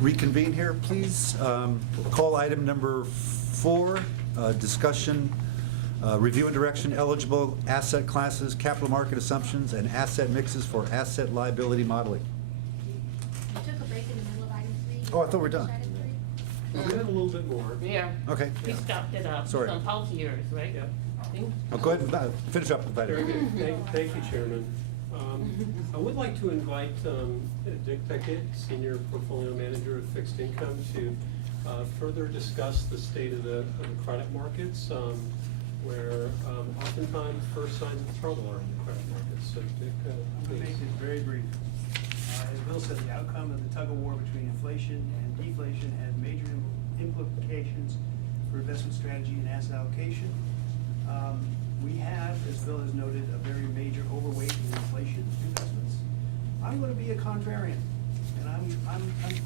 reconvene here, please. Call item number 4, discussion, review and direction, eligible asset classes, capital market assumptions, and asset mixes for asset liability modeling. You took a break in the middle of item 3. Oh, I thought we were done. We had a little bit more. Yeah. Okay. We stopped it up. Sorry. Some policy years, right? Yeah. I think. Oh, go ahead and finish up with Very item. good. Thank you, Chairman. I would like to invite Dick Beckett, Senior Portfolio Manager of Fixed Income, to further discuss the state of the credit markets, where oftentimes first signs of trouble are in the credit markets. So Dick, I'm going to make please. this very brief. As Bill said, the outcome of the tug-of-war between inflation and deflation had major implications for investment strategy and asset allocation. We have, as Bill has noted, a very major overweight in inflation investments. I'm going to be a contrarian, and I'm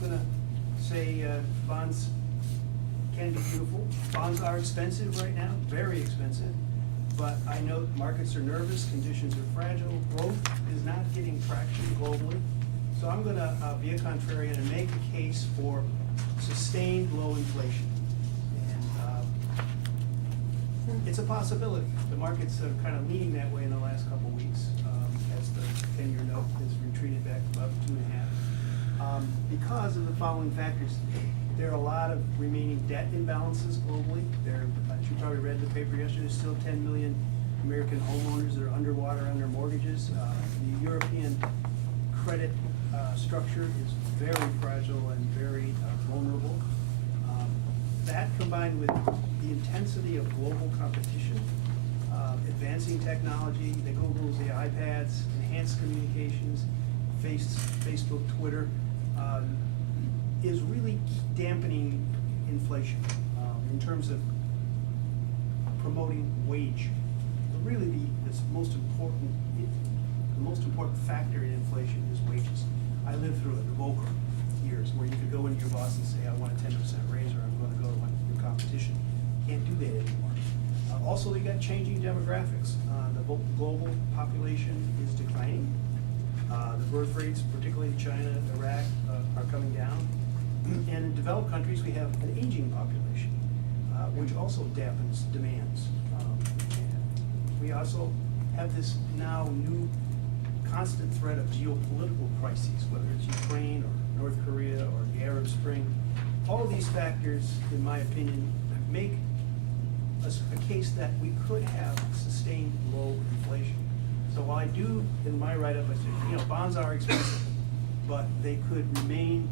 going to say bonds can be beautiful. Bonds are expensive right now, very expensive. But I know markets are nervous, conditions are fragile, growth is not getting traction globally. So I'm going to be a contrarian and make a case for sustained low inflation. And it's a possibility. The markets are kind of leaning that way in the last couple of weeks, as the 10-year note has retreated back above 2.5. Because of the following factors. There are a lot of remaining debt imbalances globally. You probably read the paper yesterday, there's still 10 million American homeowners that are underwater on their mortgages. The European credit structure is very fragile and very vulnerable. That combined with the intensity of global competition, advancing technology, the Googles, the iPads, enhanced communications, Facebook, Twitter, is really dampening inflation in terms of promoting wage. Really, the most important factor in inflation is wages. I lived through it, the Volcker years, where you could go into your boss and say, I want a 10% raise, or I'm going to go to your competition. Can't do that anymore. Also, they got changing demographics. The global population is declining. The birth rates, particularly in China, Iraq, are coming down. And in developed countries, we have an aging population, which also dampens demands. And we also have this now new constant threat of geopolitical crises, whether it's Ukraine or North Korea or the Arab Spring. All of these factors, in my opinion, make a case that we could have sustained low inflation. So while I do, in my write-up, I say, bonds are expensive, but they could remain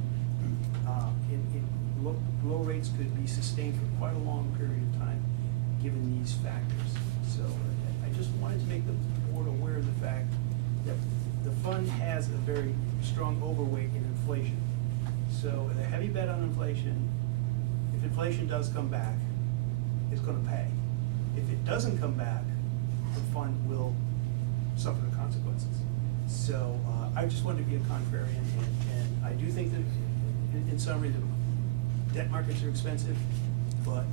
low rates could be sustained for quite a long period of time, given these factors. So I just wanted to make the board aware of the fact that the fund has a very strong overweight in inflation. So a heavy bet on inflation, if inflation does come back, it's going to pay. If it doesn't come back, the fund will suffer the consequences. So I just wanted to be a contrarian, and I do think that, in summary, the debt markets are expensive, but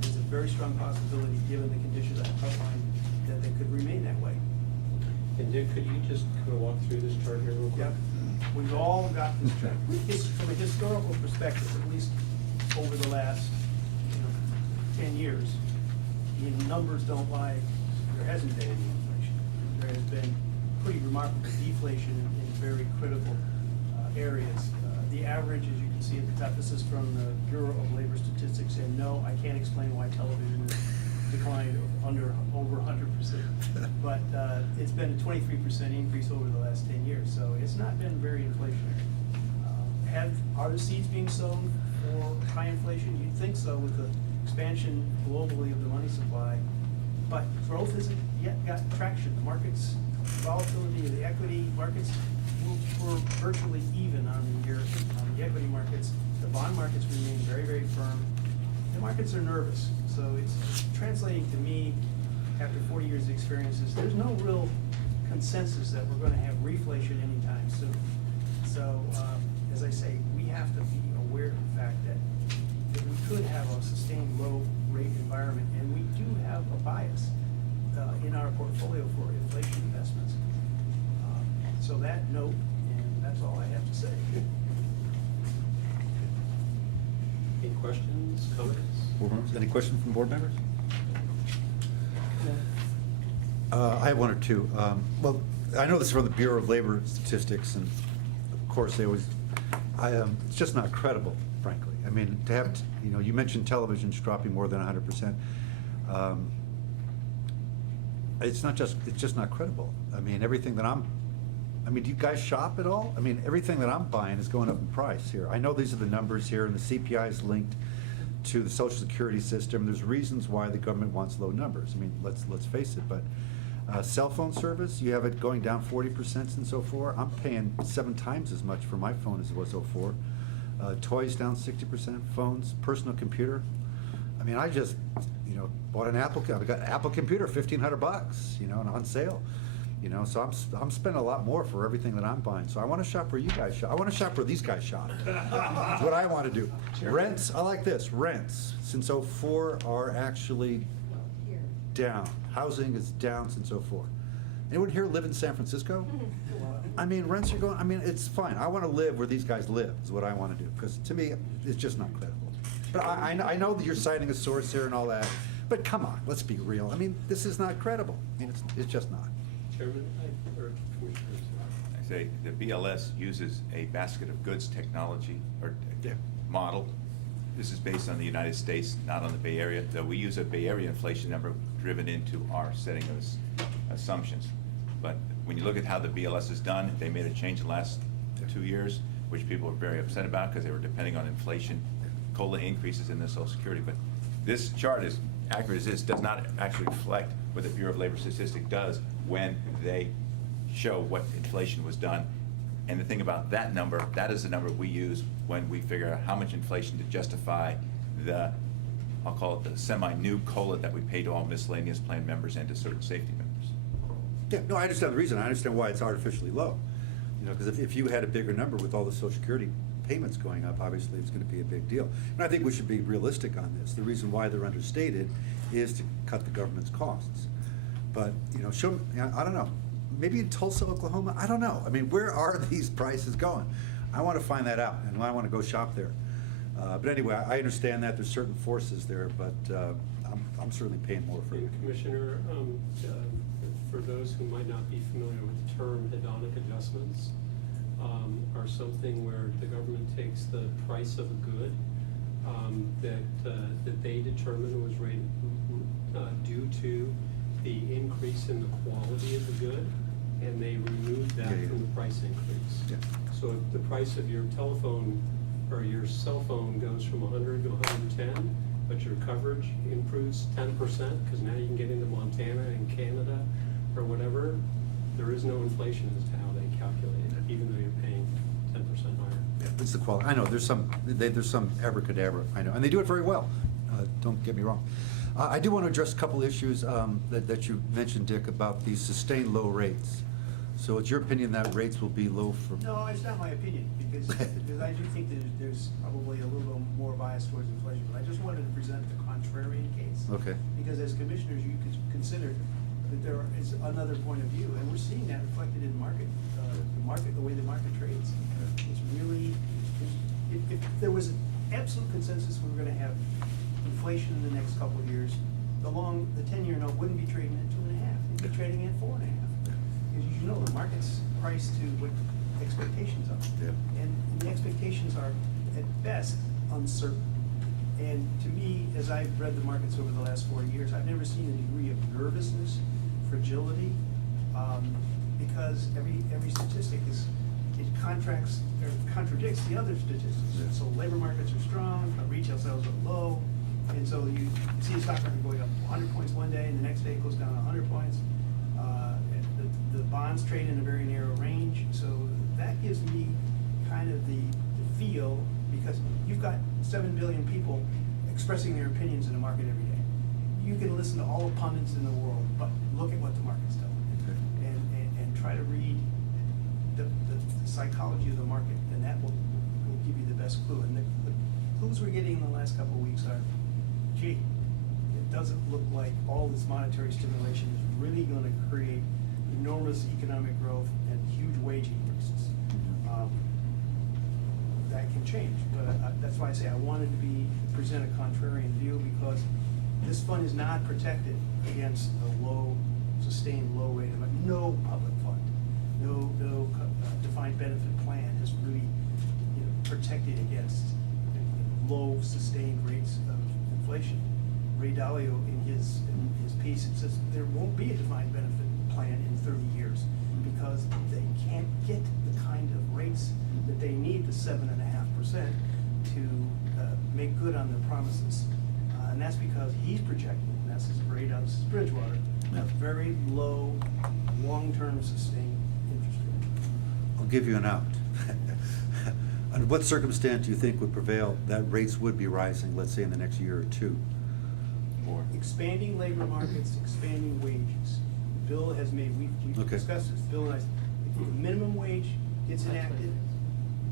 there's a very strong possibility, given the conditions I outlined, that they could remain that way. And Dick, could you just kind of walk through this chart here real quick? Yep. We've all got this chart. From a historical perspective, at least over the last 10 years, the numbers don't lie. There hasn't been any inflation. There has been pretty remarkable deflation in very critical areas. The average, as you can see at the top, this is from the Bureau of Labor Statistics, and no, I can't explain why television has declined over 100%. But it's been a 23% increase over the last 10 years, so it's not been very inflationary. Are the seeds being sown for high inflation? You'd think so, with the expansion globally of the money supply, but growth hasn't yet got traction. The markets, volatility of the equity markets were virtually even on the year. On the equity markets, the bond markets remain very, very firm. The markets are nervous, so it's translating to me, after 40 years of experiences, there's no real consensus that we're going to have reflation anytime soon. So, as I say, we have to be aware of the fact that we could have a sustained low rate environment, and we do have a bias in our portfolio for inflation investments. So that note, and that's all I have to say. questions, comments? Board members, any questions from board members? I have one or two. Well, I know this is from the Bureau of Labor Statistics, and of course, they always, it's just not credible, frankly. I mean, to have, you mentioned television's dropping more than 100%. It's just not credible. I mean, do you guys shop at all? I mean, everything that I'm buying is going up in price here. I know these are the numbers here, and the CPI is linked to the Social Security system. There's reasons why the government wants low numbers. I mean, let's face it, but cell phone service, you have it going down 40% since '04. I'm paying 7 times as much for my phone as it was '04. Toys down 60%, phones, personal computer. I mean, I just, bought an Apple, I got an Apple computer, $1,500, and on sale. So I'm spending a lot more for everything that I'm buying. So I want to shop where you guys shop. I want to shop where these guys shop. That's what I want to do. Rents, I like this. Rents since '04 are actually down. Housing is down since '04. Anyone here live in San Francisco? I mean, rents are going, it's fine. I want to live where these guys live is what I want to do. Because to me, it's just not credible. But I know that you're citing a source here and all that. But come on, let's be real. I mean, this is not credible. I mean, it's just not. Chairman, or Commissioners? I say the BLS uses a basket of goods technology or Yeah. model. This is based on the United States, not on the Bay Area. Though we use a Bay Area inflation number driven into our setting of assumptions. But when you look at how the BLS is done, they made a change in the last 2 years, which people were very upset about because they were depending on inflation, COLA increases in the Social Security. But this chart, is accurate as this, does not actually reflect what the Bureau of Labor Statistics does when they show what inflation was done. And the thing about that number, that is the number we use when we figure out how much inflation to justify the, I'll call it the semi-new COLA that we pay to all miscellaneous plan members and to certain safety members. Yeah, no, I understand the reason. I understand why it's artificially low. Because if you had a bigger number with all the Social Security payments going up, obviously it's going to be a big deal. And I think we should be realistic on this. The reason why they're understated is to cut the government's costs. But, show, I don't know, maybe in Tulsa, Oklahoma, I don't know. I mean, where are these prices going? I want to find that out, and I want to go shop there. But anyway, I understand that there's certain forces there, but I'm certainly paying more for it. And Commissioner, for those who might not be familiar with the term, hedonic adjustments are something where the government takes the price of a good that they determine was rated due to the increase in the quality of the good, and they remove that from the price increase. Yeah. So if the price of your telephone or your cell phone goes from 100 to 110, but your coverage improves 10%, because now you can get into Montana and Canada or whatever, there is no inflation as to how they calculate it, even though you're paying 10% higher. Yeah, it's the quality. I know there's some abracadabra. I know, and they do it very well. Don't get me wrong. I do want to address a couple issues that you mentioned, Dick, about these sustained low rates. So it's your opinion that rates will be low for? No, it's not my opinion, because I do think that there's probably a little bit more bias towards inflation, but I just wanted to present the contrarian case. Okay. Because as commissioners, you could consider that there is another point of view, and we're seeing that reflected in the way the market trades. It's really, if there was an absolute consensus we were gonna have inflation in the next couple of years, the 10-year note wouldn't be trading at 2.5, it'd be trading at 4.5. Because the market's priced to what expectations are. Yeah. And the expectations are, at best, uncertain. And to me, as I've read the markets over the last 40 years, I've never seen a degree of nervousness, fragility, because every statistic contradicts the other statistics. Yeah. So labor markets are strong, retail sales are low, and so you see the stock market going up 100 points one day, and the next day it goes down 100 points. The bonds trade in a very narrow range, so that gives me kind of the feel, because you've got 7 billion people expressing their opinions in the market every day. You can listen to all the pundits in the world, but look at what the market's telling you, and try to read the psychology of the market, and that will give you the best clue. And the clues we're getting in the last couple of weeks are, gee, it doesn't look like all this monetary stimulation is really going to create enormous economic growth and huge wage increases. That can change, but that's why I say I wanted to present a contrarian view, because this fund is not protected against a sustained low rate of, no public fund, no defined benefit plan is really, protected against low sustained rates of inflation. Ray Dalio, in his piece, it says there won't be a defined benefit plan in 30 years because they can't get the kind of rates that they need, the 7.5%, to make good on their promises. And that's because he's projecting, and that's his grade out, this is Bridgewater, a very low, long-term sustained interest rate. I'll give you an out. Under what circumstance do you think would prevail that rates would be rising, let's say in the next year or two? Or Expanding labor markets, expanding wages. Bill has made, we've Okay. discussed this, Bill and I, if the minimum wage gets enacted,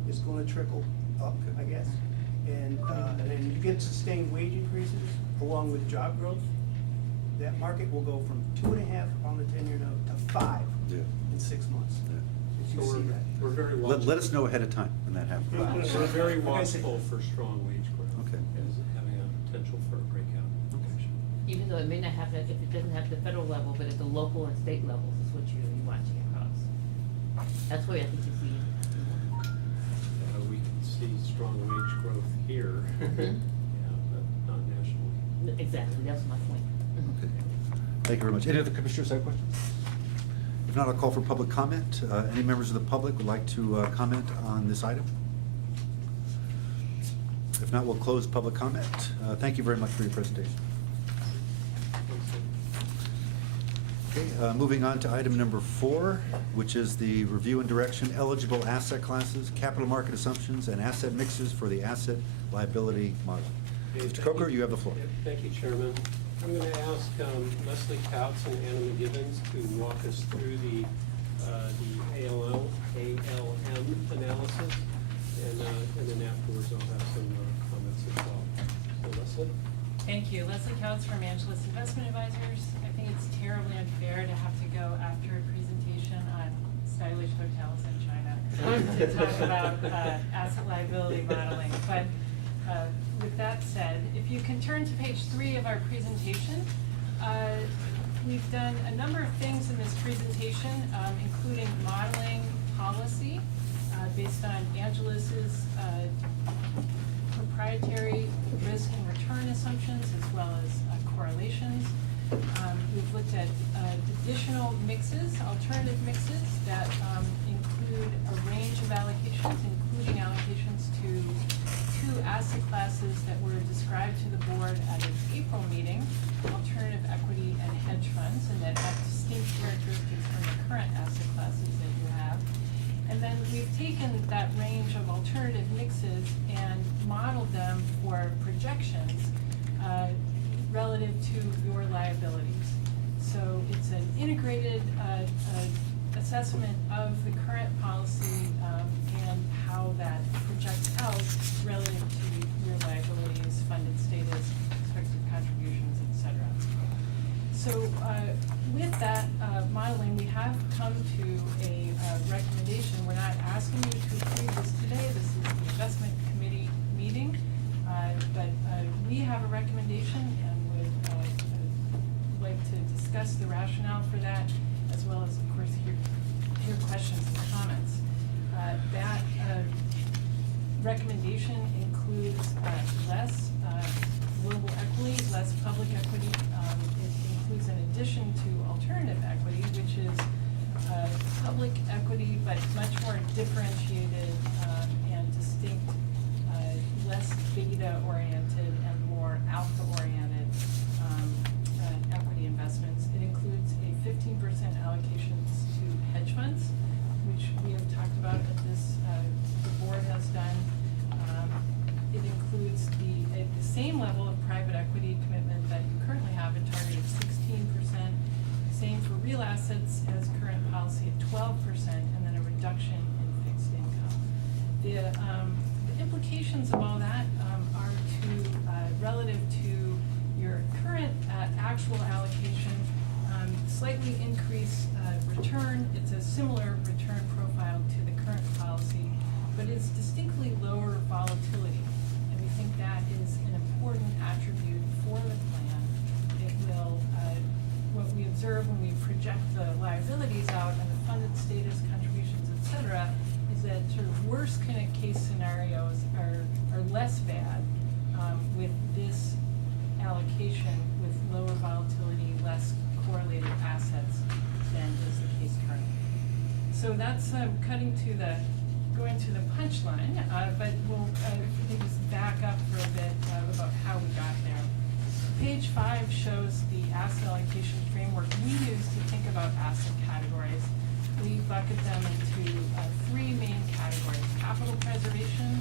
it's gonna trickle up, I guess. And then you get sustained wage increases along with job growth, that market will go from 2.5 on the 10-year note to 5 Yeah. in 6 months. Yeah. If So you see that. we're very watchful. Let us know ahead of time when that happens. We're very Like I said- watchful for strong wage growth. Okay. As having a potential for a breakout. Even though it may not have that, if it doesn't have the federal level, but at the local and state levels is what you're watching across. That's where I think you see. We can see strong wage growth here, Mhm. yeah, but not nationally. Exactly, that's my point. Okay. Thank you very much. Any other commissioners have questions? If not, I'll call for public comment. Any members of the public would like to comment on this item? If not, we'll close public comment. Thank you very much for your presentation. Okay, moving on to item number 4, which is the review and direction eligible asset classes, capital market assumptions, and asset mixes for the asset liability model. Okay, Mr. thank Coker, you. you have the floor. Yep, thank you, Chairman. I'm going to ask Leslie Couts and Anna McGivens to walk us through the ALM analysis, and then afterwards I'll have some comments as well. So Leslie? Thank you. Leslie Couts from Angeles Investment Advisors. I think it's terribly unfair to have to go after a presentation on stylish hotels in China to talk about asset liability modeling. But with that said, if you can turn to page 3 of our presentation, we've done a number of things in this presentation, including modeling policy based on Angelis's proprietary risk and return assumptions, as well as correlations. We've looked at additional mixes, alternative mixes that include a range of allocations, including allocations to 2 asset classes that were described to the board at its April meeting, alternative equity and hedge funds, and that have distinct characteristics from the current asset classes that you have. And then we've taken that range of alternative mixes and modeled them for projections relative to your liabilities. So it's an integrated assessment of the current policy and how that projects out relative to your liabilities, funded status, expected contributions, et cetera. So with that modeling, we have come to a recommendation. We're not asking you to approve this today. This is the investment committee meeting. But we have a recommendation and would like to discuss the rationale for that, as well as, of course, hear questions and comments. That recommendation includes less global equity, less public equity. It includes an addition to alternative equity, which is public equity, but much more differentiated and distinct, less beta-oriented and more alpha-oriented equity investments. It includes a 15% allocations to hedge funds, which we have talked about at this, the board has done. It includes the same level of private equity commitment that you currently have, a target of 16%. Same for real assets as current policy at 12%, and then a reduction in fixed income. The implications of all that are relative to your current actual allocation, slightly increased return. It's a similar return profile to the current policy, but it's distinctly lower less bad with this allocation with lower volatility, less correlated assets than is the case currently. So that's going to the punchline, but we'll maybe just back up for a bit about how we got there. Page 5 shows the asset allocation framework we use to think about asset categories. We bucket them into 3 main categories: capital preservation,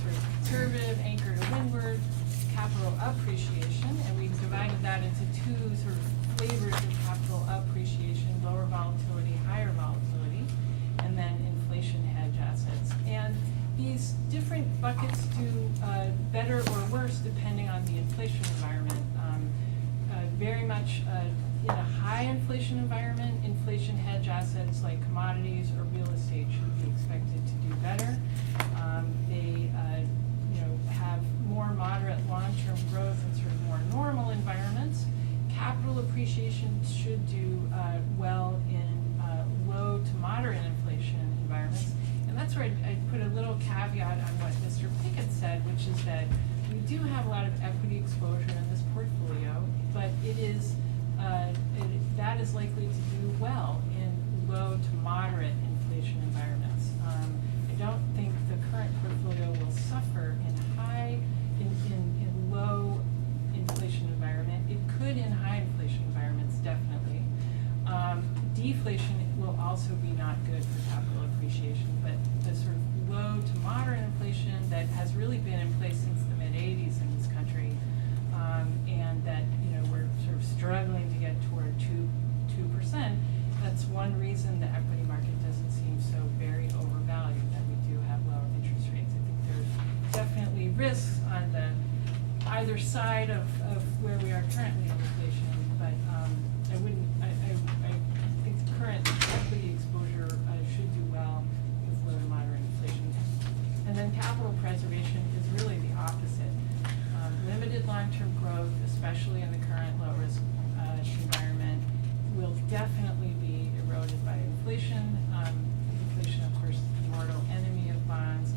sort of conservative, anchor to windward; capital appreciation, and we've divided that into 2 sort of flavors of capital appreciation: lower volatility, higher volatility, and then inflation hedge assets. And these different buckets do better or worse depending on the inflation environment. Very much in a high inflation environment, inflation hedge assets like commodities or real estate should be expected to do better. They have more moderate long-term growth in sort of more normal environments. Capital appreciation should do well in low to moderate inflation environments. And that's where I put a little caveat on what Mr. Pickett said, which is that we do have a lot of equity exposure in this portfolio, but that is likely to do well in low to moderate inflation environments. I don't think the current portfolio will suffer in low inflation environment. It could in high inflation environments, definitely. Deflation will also be not good for capital appreciation, but the sort of low to moderate inflation that has really been in place since the mid-'80s in this country, and that we're sort of struggling to get toward 2%. That's one reason the equity market doesn't seem so very overvalued, that we do have lower interest rates. I think there's definitely risks on either side of where we are currently in inflation, but I think the current equity exposure should do well with low to moderate inflation. And then capital preservation is really the opposite. Limited long-term growth, especially in the current low-risk environment, will definitely be eroded by inflation. Inflation, of course, the mortal enemy of bonds.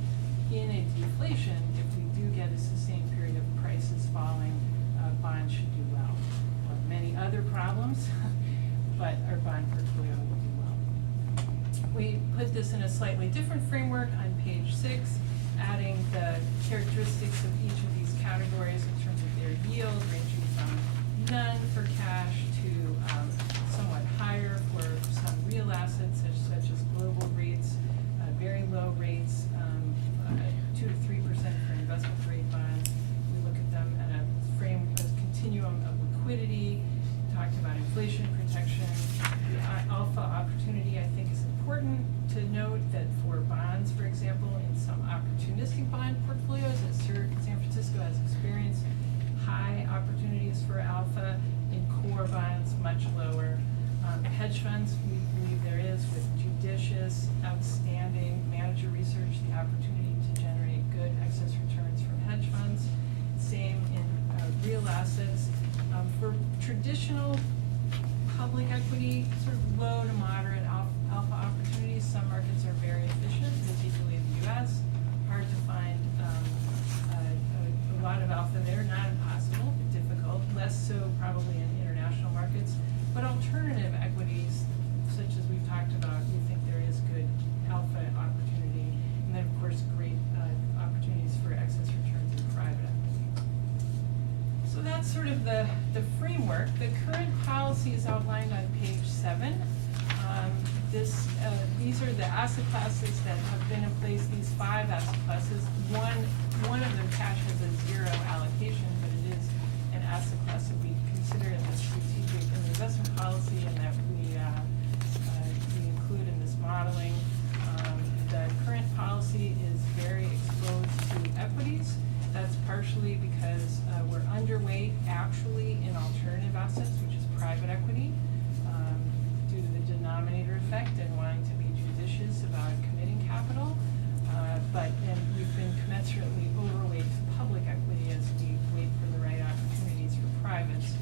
In a deflation, if we do get a sustained period of prices falling, bonds should do well. We'll have many other problems, but our bond portfolio will do well. We put this in a slightly different framework on page 6, adding the characteristics of each of these categories in terms of their yield, ranging from none for cash to somewhat higher for some real assets, such as global rates, very low rates, 2 to 3% for investment grade bonds. We look at them at a continuum of liquidity, talked about inflation protection. The alpha opportunity, I think, is important to note that for bonds, for example, in some opportunistic bond portfolios, as San Francisco has experienced, high opportunities for alpha. In core bonds, much lower. Hedge funds, we believe there is, with judicious, outstanding manager research, the opportunity to generate good excess returns from hedge funds. Same in real assets. For traditional public equity, sort of low to moderate alpha opportunities, some markets are very efficient, particularly in the U.S. Hard to find a lot of alpha there, not impossible, but difficult. Less so probably in international markets. But alternative equities, such as we've talked about, we think there is good alpha opportunity. And then, of course, great opportunities for excess returns in private equity. So that's sort of the framework. The current policy is outlined on page 7. These are the asset classes that have been in place, these 5 asset classes. One of them, cash, has a 0 allocation, but it is an asset class that we consider in the strategic and investment policy, and that we include in this modeling. The current policy is very exposed to equities. That's partially because we're underweight actually in alternative assets, which is private equity, due to the denominator effect and wanting to be judicious about committing capital. And we've been commensurately overweight to public equity as we wait for the right opportunities for privates.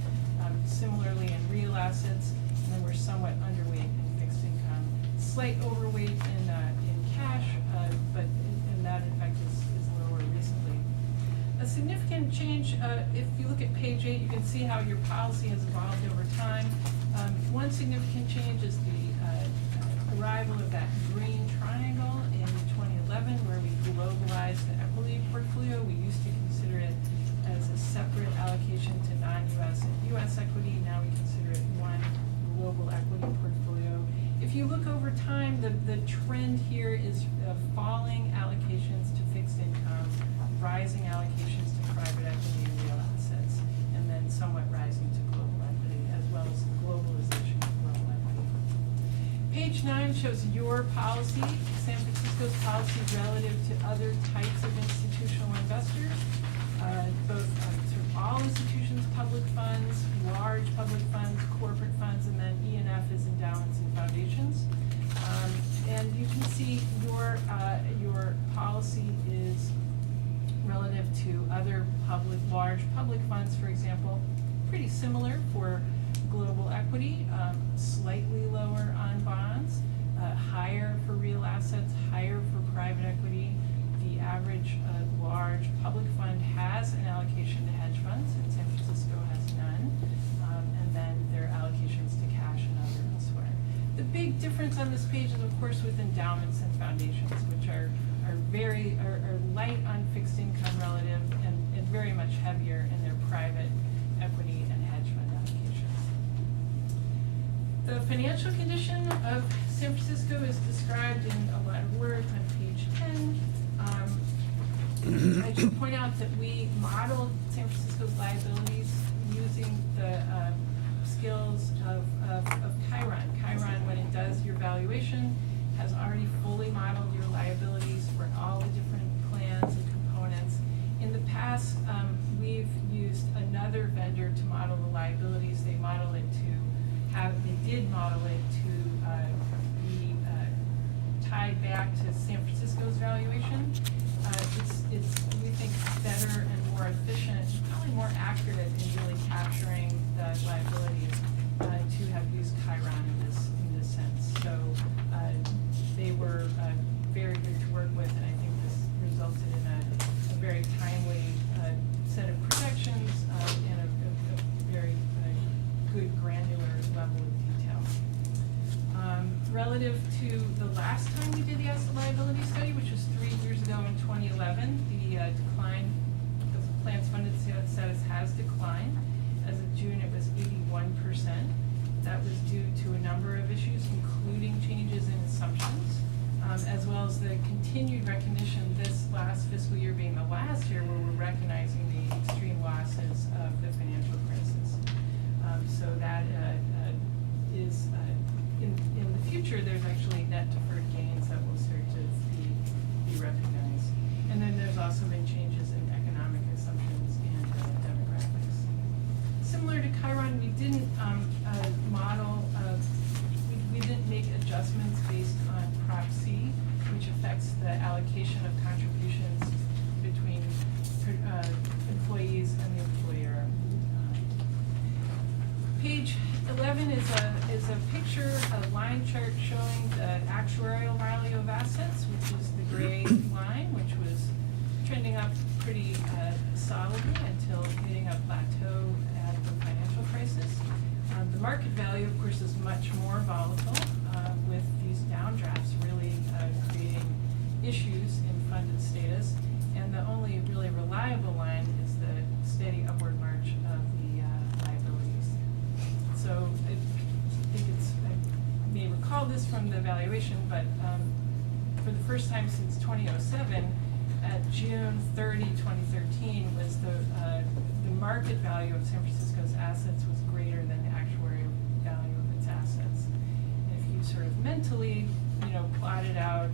Similarly in real assets, and then we're somewhat underweight in fixed income. Slight overweight in cash, but that in fact is lower recently. significant change, if you look at page 8, you can see how your policy has evolved over time. One significant change is the arrival of that green triangle in 2011, where we globalized the equity portfolio. We used to consider it as a separate allocation to non-US and US equity. Now we consider it one global equity portfolio. If you look over time, the trend here is falling allocations to fixed income, rising allocations to private equity and real assets, and then somewhat rising to global equity, as well as globalization of global equity. Page 9 shows your policy, San Francisco's policy relative to other types of institutional investors, both sort of all institutions, public funds, large public funds, corporate funds, and then E&F is endowments and foundations. And you can see your policy is relative to other large public funds, for example, pretty similar for global equity, slightly lower on bonds, higher for real assets, higher for private equity. The average large public fund has an allocation to hedge funds, and San Francisco has none, and then their allocations to cash and other elsewhere. The big difference on this page is, of course, with endowments and foundations, which are light on fixed income relative and very much heavier in their private equity and hedge fund allocations. The financial condition of San Francisco is described in a lot of words on page 10. I should point out that we modeled San Francisco's liabilities using the skills of Chiron. Chiron, when it does your valuation, has already fully modeled your liabilities for all the different plans and components. In the past, we've used another vendor to model the liabilities. They did model it to be tied back to San Francisco's valuation. It's we think better and more efficient, probably more accurate in really capturing the liabilities to have used Chiron in this sense. So they were very good to work with, and I think this resulted in a very timely set of projections and a very good granular level of detail. Relative to the last time we did the asset liability study, which was 3 years ago in 2011, the plan's funded status has declined. As of June, it was 81%. That was due to a number of issues, including changes in assumptions, as well as the continued recognition this last fiscal year being the last year where we're recognizing the extreme losses of the financial crisis. So that is in the future, there's actually net deferred gains that will start to be recognized. And then there's also been changes in economic assumptions and demographics. Similar to Chiron, we didn't model, we didn't make adjustments based on Prop C, which affects the allocation of contributions between employees and the employer. Page 11 is a picture, a line chart showing the actuarial value of assets, which is the gray line, which was trending up pretty solidly until hitting a plateau at the financial crisis. The market value, of course, is much more volatile, with these downdrafts really creating issues in funded status. And the only really reliable line is the steady upward march of the liabilities. So I may recall this from the evaluation, but for the first time since 2007, at June 30, 2013, was the market value of San Francisco's assets was greater than the actuarial value of its assets. And if you sort of mentally, plot it out,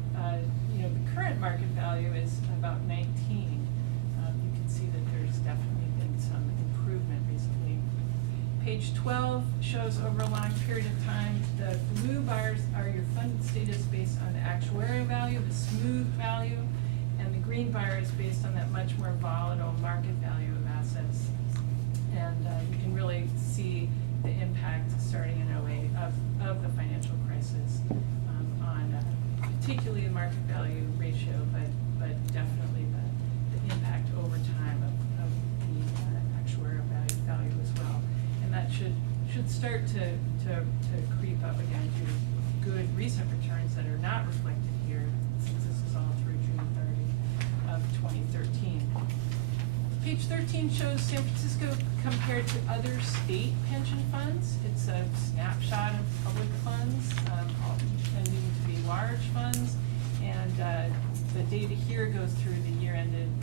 the current market value is about 19. You can see that there's definitely been some improvement recently. Page 12 shows over a long period of time, the blue bars are your funded status based on the actuarial value, the smooth value, and the green bar is based on that much more volatile market value of assets. And you can really see the impact starting in 2008 of the financial crisis on particularly the market value ratio, but definitely the impact over time of start to creep up again due to good recent returns that are not reflected here, since this is all through June 30 of 2013. Page 13 shows San Francisco compared to other state pension funds. It's a snapshot of public funds, all tending to be large funds. And the data here goes through the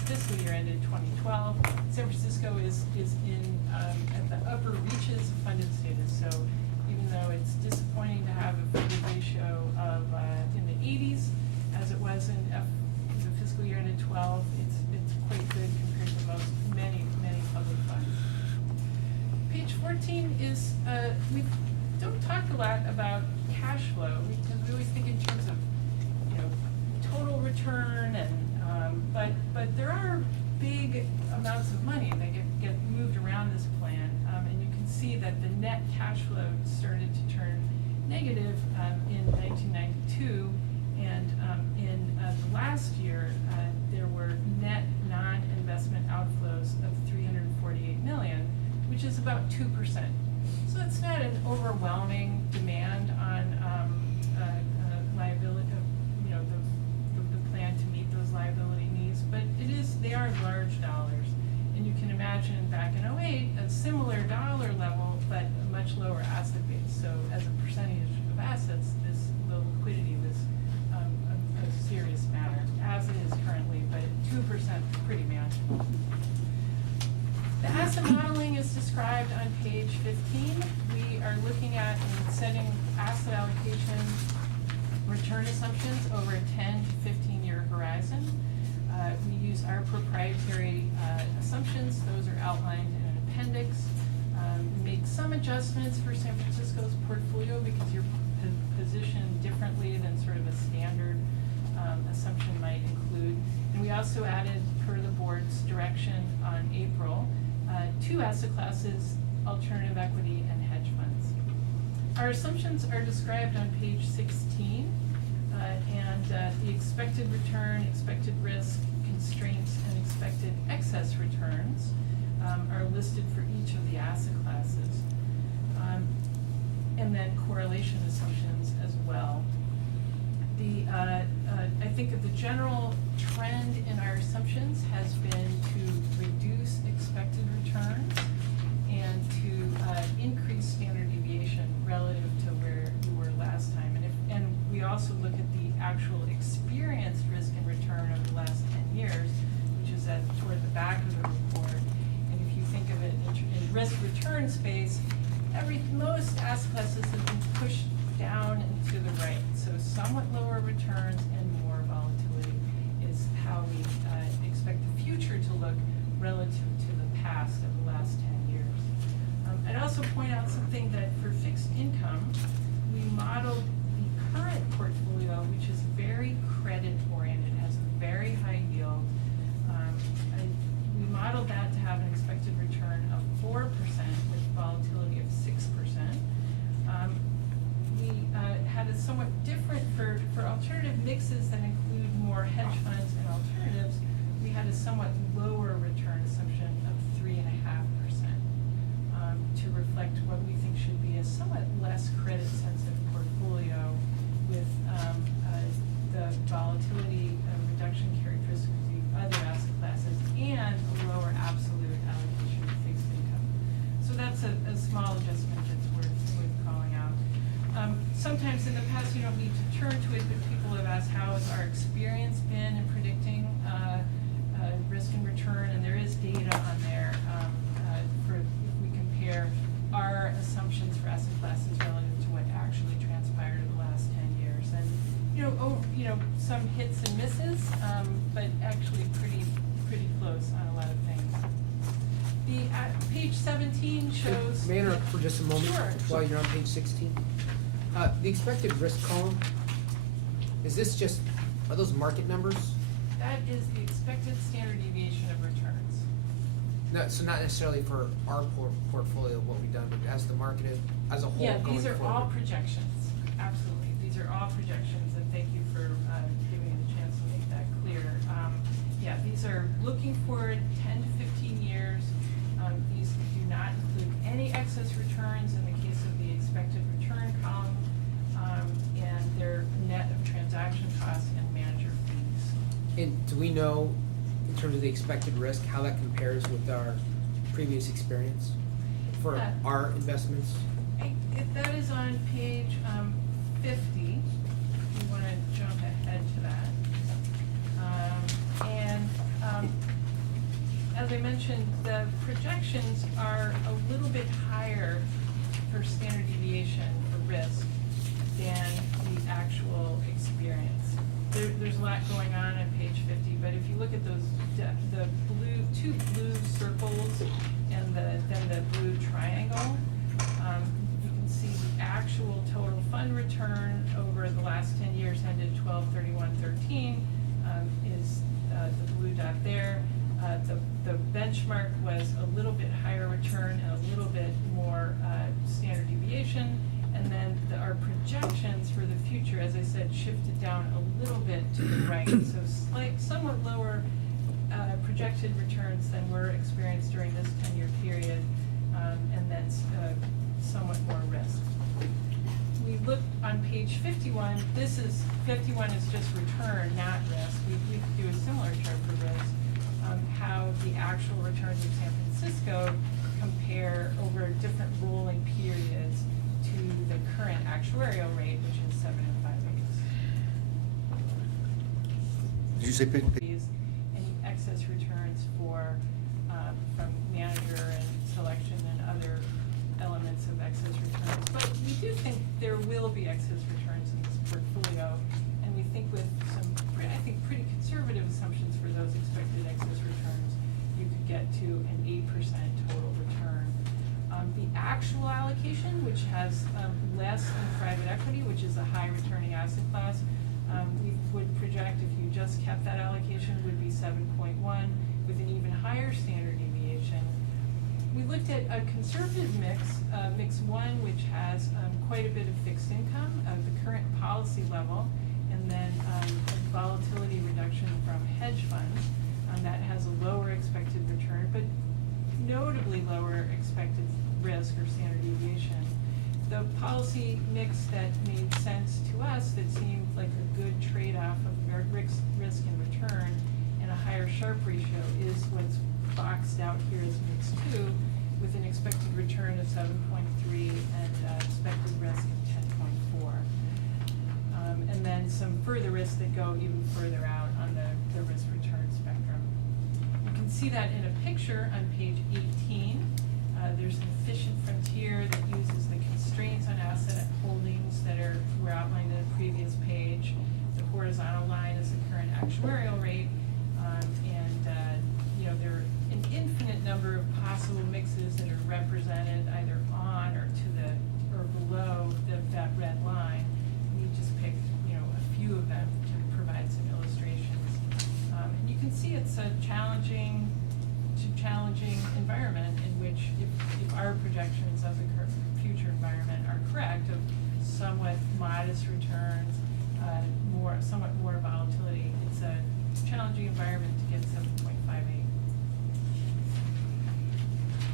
fiscal year ended 2012. San Francisco is in at the upper reaches of funded status. So even though it's disappointing to have a funded ratio of in the 80s, as it was in the fiscal year ended 12, it's quite good compared to many public funds. Page 14 is, we don't talk a lot about cash flow, because we always think in terms of, total return and, but there are big amounts of money that get moved around this plan, and you can see that the net cash flow started to turn negative in 1992, and in the last year, there were net non-investment outflows of $348 million, which is about 2%. So it's not an overwhelming demand on liability, the plan to meet those liability needs, but they are large dollars. And you can imagine back in 2008, a similar dollar level, but a much lower asset base. So as a percentage of assets, the liquidity was a serious matter, as it is currently, but 2% pretty manageable. The asset modeling is described on page 15. We are looking at and setting asset allocation return assumptions over a 10 to 15-year horizon. We use our proprietary assumptions. Those are outlined in an appendix. We make some adjustments for San Francisco's portfolio because you're positioned differently than sort of a standard assumption might include. And we also added, per the board's direction on April, 2 asset classes, alternative equity and hedge funds. Our assumptions are described on page 16, and the expected return, expected risk, constraints, and expected excess returns are listed for each of the asset classes. And then correlation assumptions as well. I think that the general trend in our assumptions has been to reduce expected returns and to increase standard deviation relative to where we were last time. And we also look at the actual experienced risk and return over the last 10 years, which is toward the back of the report. And if you think of it in risk return space, most asset classes have been pushed down and to the right. So somewhat lower returns and more volatility is how we expect the future to look relative to the past of the last 10 years. I'd also point out something that for fixed income, we modeled the current portfolio, which is very credit oriented, has a very high yield. We modeled that to have an expected return of 4% with volatility of 6%. We had a somewhat different, for alternative mixes that include more hedge funds and alternatives, we had a somewhat lower return assumption of 3.5%, to reflect what we think should be a somewhat less credit sensitive portfolio with the volatility reduction characteristics of the other asset classes and a lower absolute allocation to fixed income. So that's a small adjustment that's worth calling out. Sometimes in the past you don't need to turn to it, but people have asked how has our experience been in predicting risk and return, and there is data on there for if we compare our assumptions for asset classes relative to what actually transpired in the last 10 years. And some hits and misses, but actually pretty close on a lot of things. Page 17 shows. May I interrupt for just a moment? Sure. While you're on page 16? The expected risk column, are those market numbers? That is the expected standard deviation of returns. No, so not necessarily for our portfolio, what we've done, but as the market, as a whole Yeah, going these are all forward. projections, absolutely. These are all projections, and thank you for giving me the chance to make that clear. Yeah, these are looking forward 10 to 15 years. These do not include any excess returns in the case of expected return column, and their net of transaction costs and manager fees. And do we know, in terms of the expected risk, how that compares with our previous experience for our investments? That is on page 50, if you wanna jump ahead to that. As I mentioned, the projections are a little bit higher for standard deviation for risk than the actual experience. There's a lot going on page 50, but if you look at those, the two blue circles and then the blue triangle, you can see the actual total fund return over the last 10 years ended 12/31/13 is the blue dot there. The benchmark was a little bit higher return and a little bit more standard deviation. And then our projections for the future, as I said, shifted down a little bit to the right. So somewhat lower projected returns than were experienced during this 10-year period, and then somewhat more risk. We look on page 51, 51 is just return, not risk. We do a similar chart for risk, how the actual returns of San Francisco compare over different rolling periods to the current actuarial rate, which is 7 5/8. Did you say Any excess returns from manager and selection and other elements of excess returns. But we do think there will be excess returns in this portfolio, and we think with some, I think, pretty conservative assumptions for those expected excess returns, you could get to an 8% total return. The actual allocation, which has less than private equity, which is a high returning asset class, we would project, if you just kept that allocation, would be 7.1 with an even higher standard deviation. We looked at a conservative mix, mix 1, which has quite a bit of fixed income of the current policy level, and then volatility reduction from hedge funds. That has a lower expected return, but notably lower expected risk or standard deviation. The policy mix that made sense to us, that seemed like a good trade-off of risk and return and a higher Sharpe ratio, is what's boxed out here as mix 2, with an expected return of 7.3 and expected risk of 10.4. And then some further risks that go even further out on the risk-return spectrum. You can see that in a picture on page 18. There's an efficient frontier that uses the constraints on asset holdings that were outlined in a previous page. The horizontal line is the current actuarial rate, there are an infinite number of possible mixes that are represented either on or below that red line. We just picked a few of them to provide some illustrations. And you can see it's a challenging environment in which, if our projections of the current future environment are correct, of somewhat modest returns, somewhat more volatility, it's a challenging environment to get 7.58.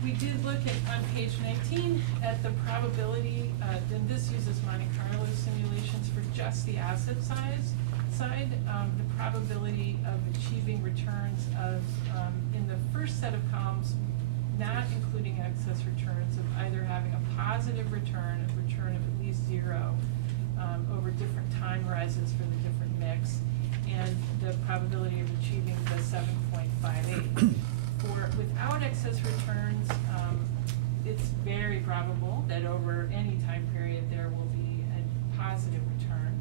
We did look on page 19 at the probability, then this uses Monte Carlo simulations for just the asset side, the probability of achieving returns of, in the first set of columns, not including excess returns, of either having a positive return of at least 0 over different time horizons for the different mix, and the probability of achieving the 7.58. Without excess returns, it's very probable that over any time period there will be a positive return.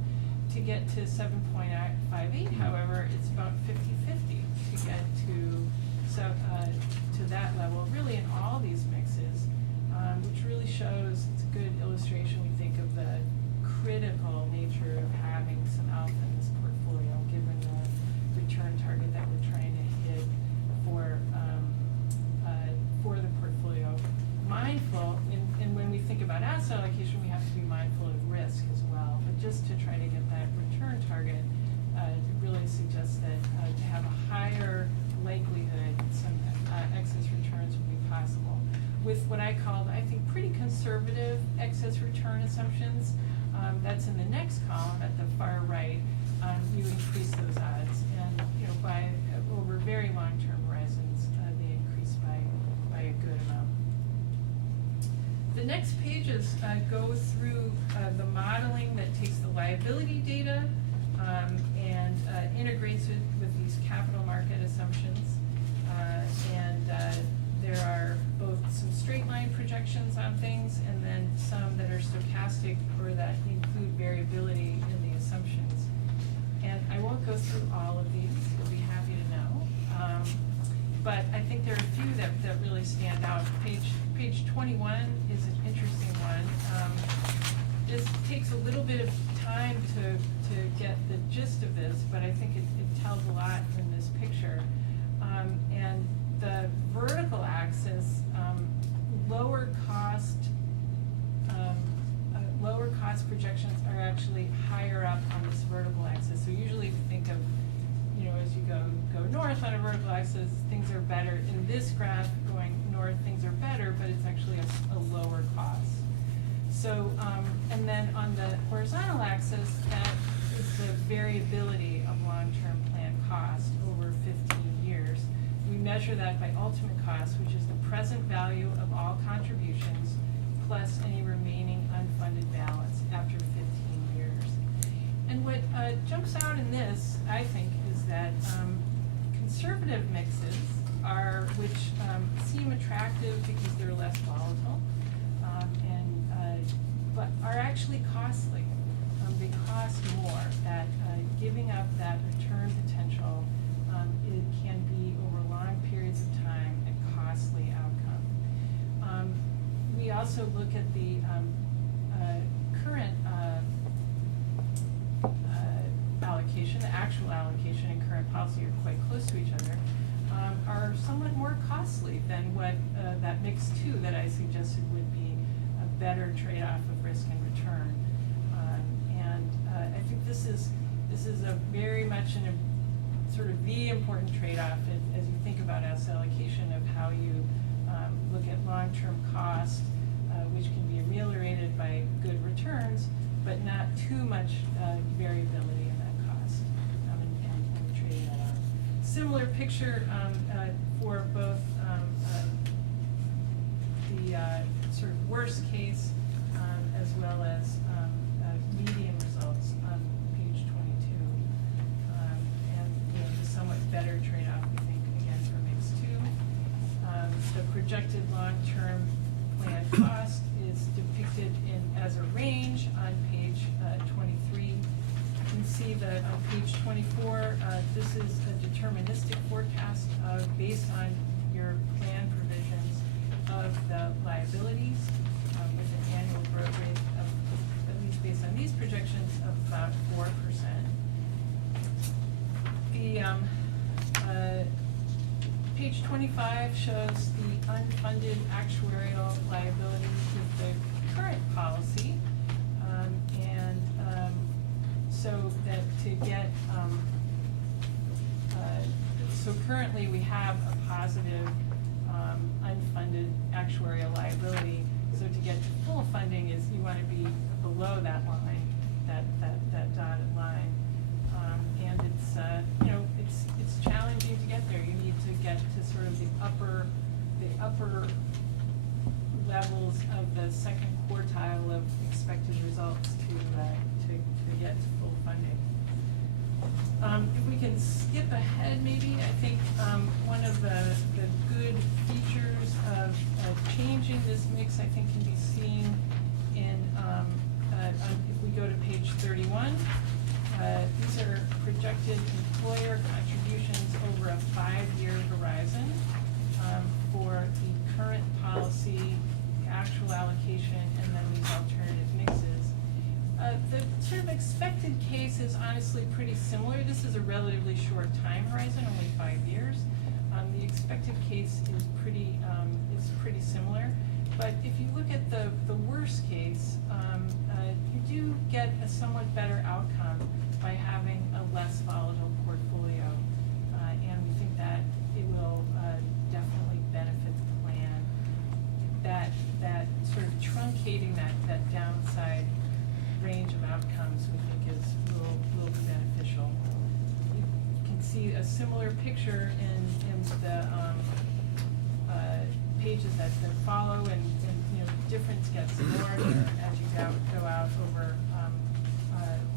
To get to 7.58, however, it's about 50-50 to get to that level, really in all these mixes, which really shows, it's a good illustration, we think, of the critical nature of having some alpha in this portfolio, given the return target that we're trying to hit for the portfolio. Mindful, and when we think about asset allocation, we have to be mindful of risk as well. But just to try to get that return target, it really suggests that to have a higher likelihood, some excess returns would be possible, with what I called, I think, pretty conservative excess return assumptions. That's in the next column at the far right. You increase those odds, and by over very long-term horizons, they increase by a good amount. The next pages go through the modeling that takes the liability data and integrates it with these capital market assumptions. There are both some straight line projections on things and then some that are stochastic or that include variability in the assumptions. And I won't go through all of these, you'll be happy to know. But I think there are a few that really stand out. Page 21 is an interesting one. This takes a little bit of time to get the gist of this, but I think it tells a lot in this picture. And the vertical axis, lower cost projections are actually higher up on this vertical axis. So usually if you think of, as you go north on a vertical axis, things are better. In this graph, going north, things are better, but it's actually a lower cost. So, and then on the horizontal axis, that is the variability of long-term plan cost over 15 years. We measure that by ultimate cost, which is the present value of all contributions plus any remaining unfunded balance after 15 years. And what jumps out in this, I think, is that conservative mixes which seem attractive because they're less volatile, but are actually costly. They cost more. That giving up that return potential, it can be over long periods of time a costly outcome. We also look at the current allocation, the actual allocation and current policy are quite close to each other, are somewhat more costly than what that mix 2 that I suggested would be a better trade-off of risk and return. I think this is a very much sort of the important trade-off as you think about asset allocation of how you look at long-term cost, which can be ameliorated by good returns, but not too much variability in that cost, and trading that out. Similar picture for both the sort of worst case as well as median results on page 22. And the somewhat better trade-off, we think, again, for mix 2. The projected long-term plan cost is depicted as a range on page 23. You can see that on page 24, this is a deterministic forecast based on your plan provisions of the liabilities with an annual growth rate of, at least based on these projections, of about 4%. The page 25 shows the unfunded actuarial liabilities with the current policy, so that to get so currently we have a positive unfunded actuarial liability. So to get to full funding is you want to be below that line, that dotted line, and it's challenging to get there. You need to get to sort of the upper levels of the second quartile of expected results to get to full funding. If we can skip ahead, maybe, I think one of the good features of changing this mix, I think, can be seen in, if we go to page 31, these are projected employer contributions over a 5-year horizon for the current policy, the actual allocation, and then these alternative mixes. The sort of expected case is honestly pretty similar. This is a relatively short time horizon, only 5 years. The expected case is pretty similar. But if you look at the worst case, you do get a somewhat better outcome by having a less volatile portfolio. And we think that it will definitely benefit the plan. That sort of truncating that downside range of outcomes, we think will be beneficial. You can see a similar picture in the pages that follow, and you know, difference gets larger as you go out over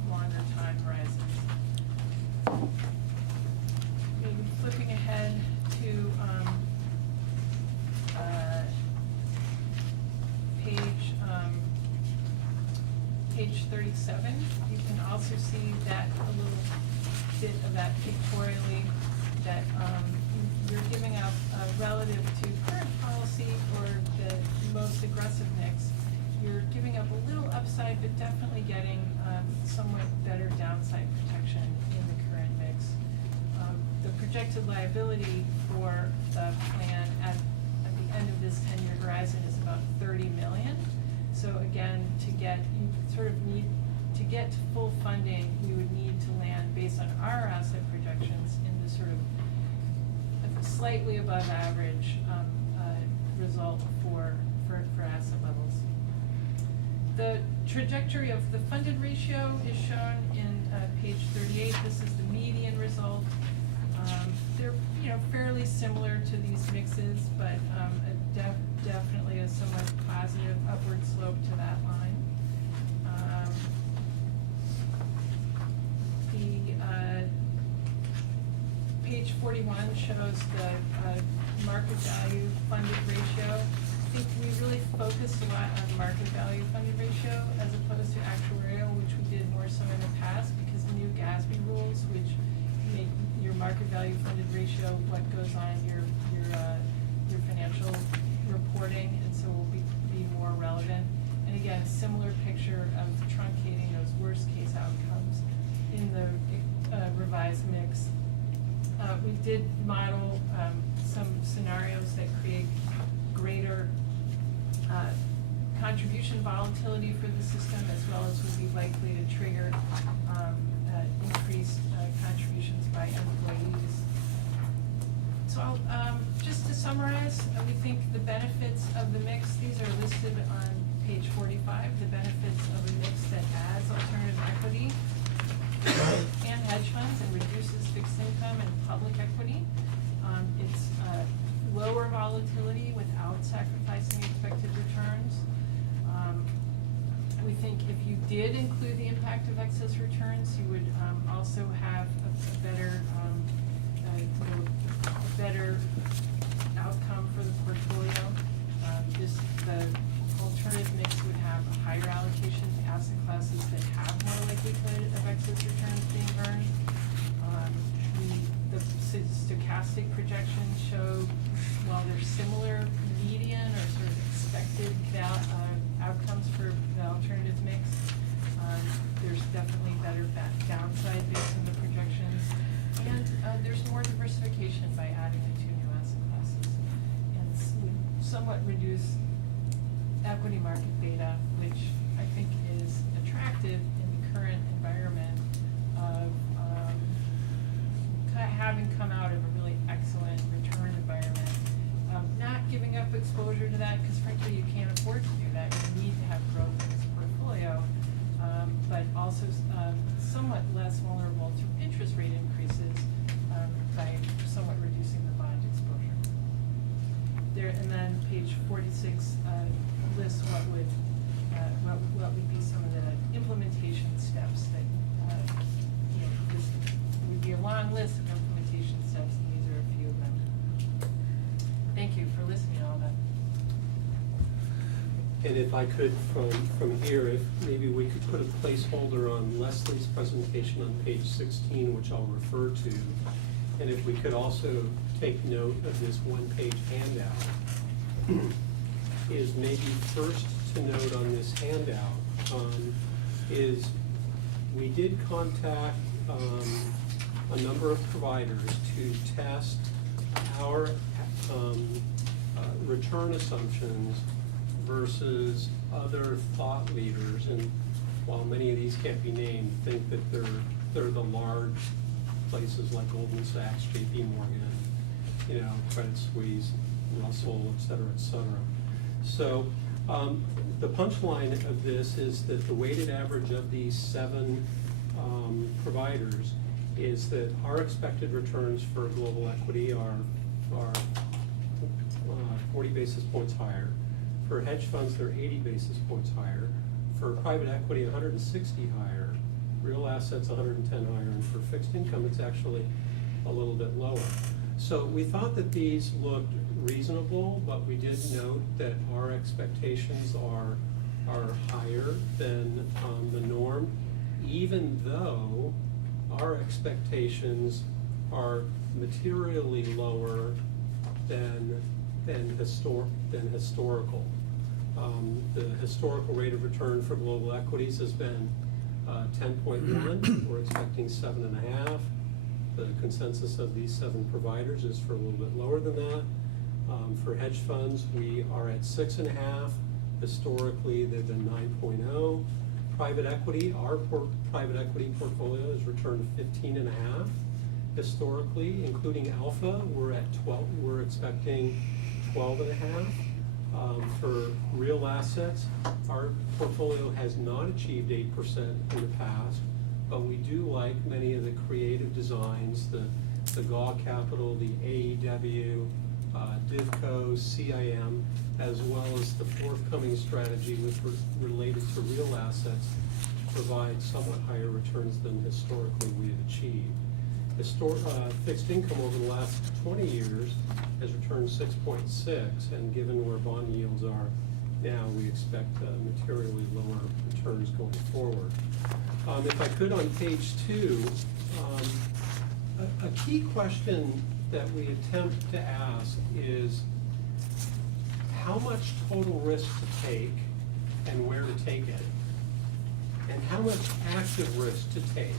longer time horizons. Maybe flipping ahead to page 37, you can also see that a little bit of that pictorially, that you're giving up relative to current policy or the most aggressive mix. You're giving up a little upside, but definitely getting somewhat better downside protection in the current mix. The projected liability for the plan at the end of this 10-year horizon is about 30 million. So again, you sort of need to get to full funding, you would need to land based on our asset projections in the sort of slightly above average result for asset levels. The trajectory of the funded ratio is shown in page 38. This is the median result. They're fairly similar to these mixes, but definitely a somewhat positive upward slope to that line. Page 41 shows the market value funded ratio. I think we really focused a lot on market value funded ratio as opposed to actuarial, which we did more so in the past because the new GASB rules, which make your market value funded ratio what goes on your financial reporting, and so will be more relevant. And again, a similar picture of truncating those worst case outcomes in the revised mix. We did model some scenarios that create greater contribution volatility for the system, as well as would be likely to trigger increased contributions by employees. So just to summarize, we think the benefits of the mix, these are listed on page 45, the benefits of a mix that adds alternative equity and hedge funds and reduces fixed income and public equity. It's lower volatility without sacrificing expected returns. We think if you did include the impact of excess returns, you would also have a better outcome for the portfolio. The alternative mix would have a higher allocation to asset classes that have more likelihood of excess returns being earned. The stochastic projections show, while they're similar median or sort of expected outcomes for the alternative mix, there's definitely better downside based on the projections. And there's more diversification by adding the two new asset classes. And would somewhat reduce equity market beta, which I think is attractive in the current environment of having come out of a really excellent return environment. Not giving up exposure to that, because frankly you can't afford to do that. You need to have growth in this portfolio, but also somewhat less vulnerable to interest rate increases by somewhat reducing the bond exposure. And then page 46 lists what would be some of the implementation steps that this would be a long list of implementation steps, and these are a few of them. Thank you for listening to all that. And if I could, from here, if maybe we could put a placeholder on Leslie's presentation on page 16, which I'll refer to, and if we could also take note of this one-page handout, is maybe first to note on this handout is we did contact a number of providers to test our return assumptions versus other thought leaders, and while many of these can't be named, think that they're the large places like Goldman Sachs, JP Morgan, Credit Suisse, Russell, et cetera, et cetera. So The punchline of this is that the weighted average of these 7 providers is that our expected returns for global equity are 40 basis points higher. For hedge funds, they're 80 basis points higher. For private equity, 160 higher. Real assets, 110 higher. And for fixed income, it's actually a little bit lower. So we thought that these looked reasonable, but we did note that our expectations are higher than the norm, even though our expectations are materially lower than historical. The historical rate of return for global equities has been 10.1. We're expecting 7.5. The consensus of these 7 providers is for a little bit lower than that. For hedge funds, we are at 6.5. Historically, they've been 9.0. Private equity, our private equity portfolio has returned 15.5. Historically, including alpha, we're at 12. We're expecting 12.5. For real assets, our portfolio has not achieved 8% in the past, but we do like many of the creative designs, the GAW Capital, the AEW, DIVCO, CIM, as well as the forthcoming strategy related to real assets to provide somewhat higher returns than historically we have achieved. Fixed income over the last 20 years has returned 6.6, and given where bond yields are now, we expect materially lower returns going forward. If I could, on page 2, a key question that we attempt to ask is how much total risk to take and where to take it, and how much active risk to take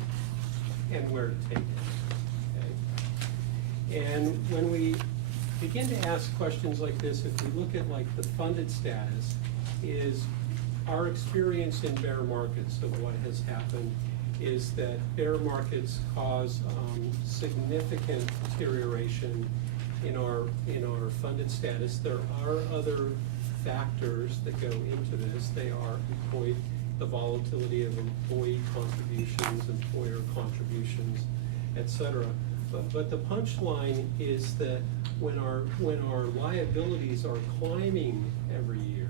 and where to take it. Okay? And when we begin to ask questions like this, if we look at like the funded status, is our experience in bear markets of what has happened is that bear markets cause significant deterioration in our funded status. There are other factors that go into this. They are the volatility of employee contributions, employer contributions, et cetera. But the punchline is that when our liabilities are climbing every year,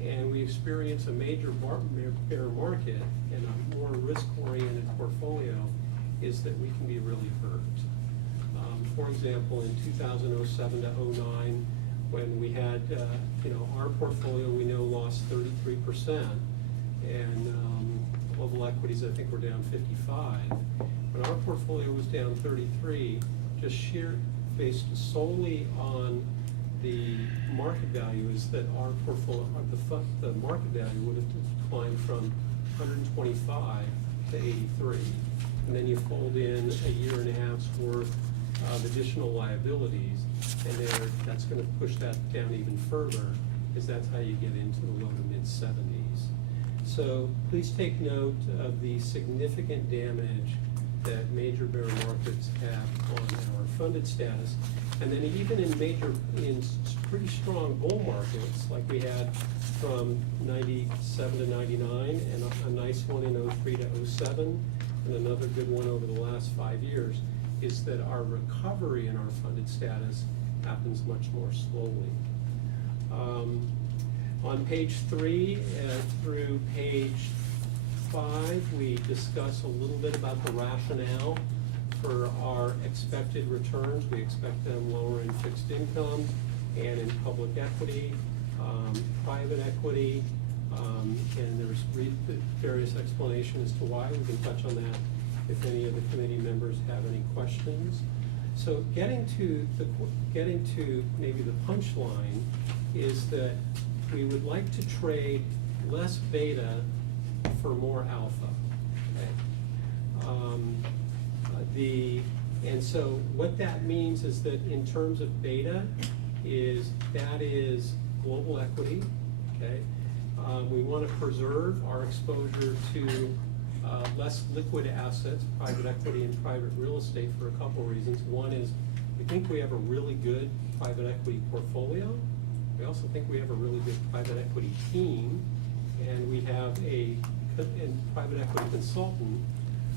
and we experience a major bear market and a more risk-oriented portfolio, is that we can be really hurt. For example, in 2007 to 09, when we had, our portfolio we know lost 33%, and global equities I think were down 55. When our portfolio was down 33, just based solely on the market value, is that our portfolio, the market value would have declined from 125 to 83. And then you fold in a year and a half's worth of additional liabilities, and that's going to push that down even further, because that's how you get into the low to mid 70s. So please take note of the significant damage that major bear markets have on our funded status. And then even in pretty strong bull markets, like we had from 97 to 99, and a nice one in 03 to 07, and another good one over the last 5 years, is that our recovery in our funded status happens much more slowly. On page 3 through page 5, we discuss a little bit about the rationale for our expected returns. We expect them lower in fixed income and in public equity, private equity, and there's various explanations as to why. We can touch on that if any of the committee members have any questions. So getting to maybe the punchline is that we would like to trade less beta for more alpha. Okay? And so what that means is that in terms of beta, that is global equity. Okay? We want to preserve our exposure to less liquid assets, private equity and private real estate, for a couple reasons. One is we think we have a really good private equity portfolio, We also think we have a really good private equity team, and we have a private equity consultant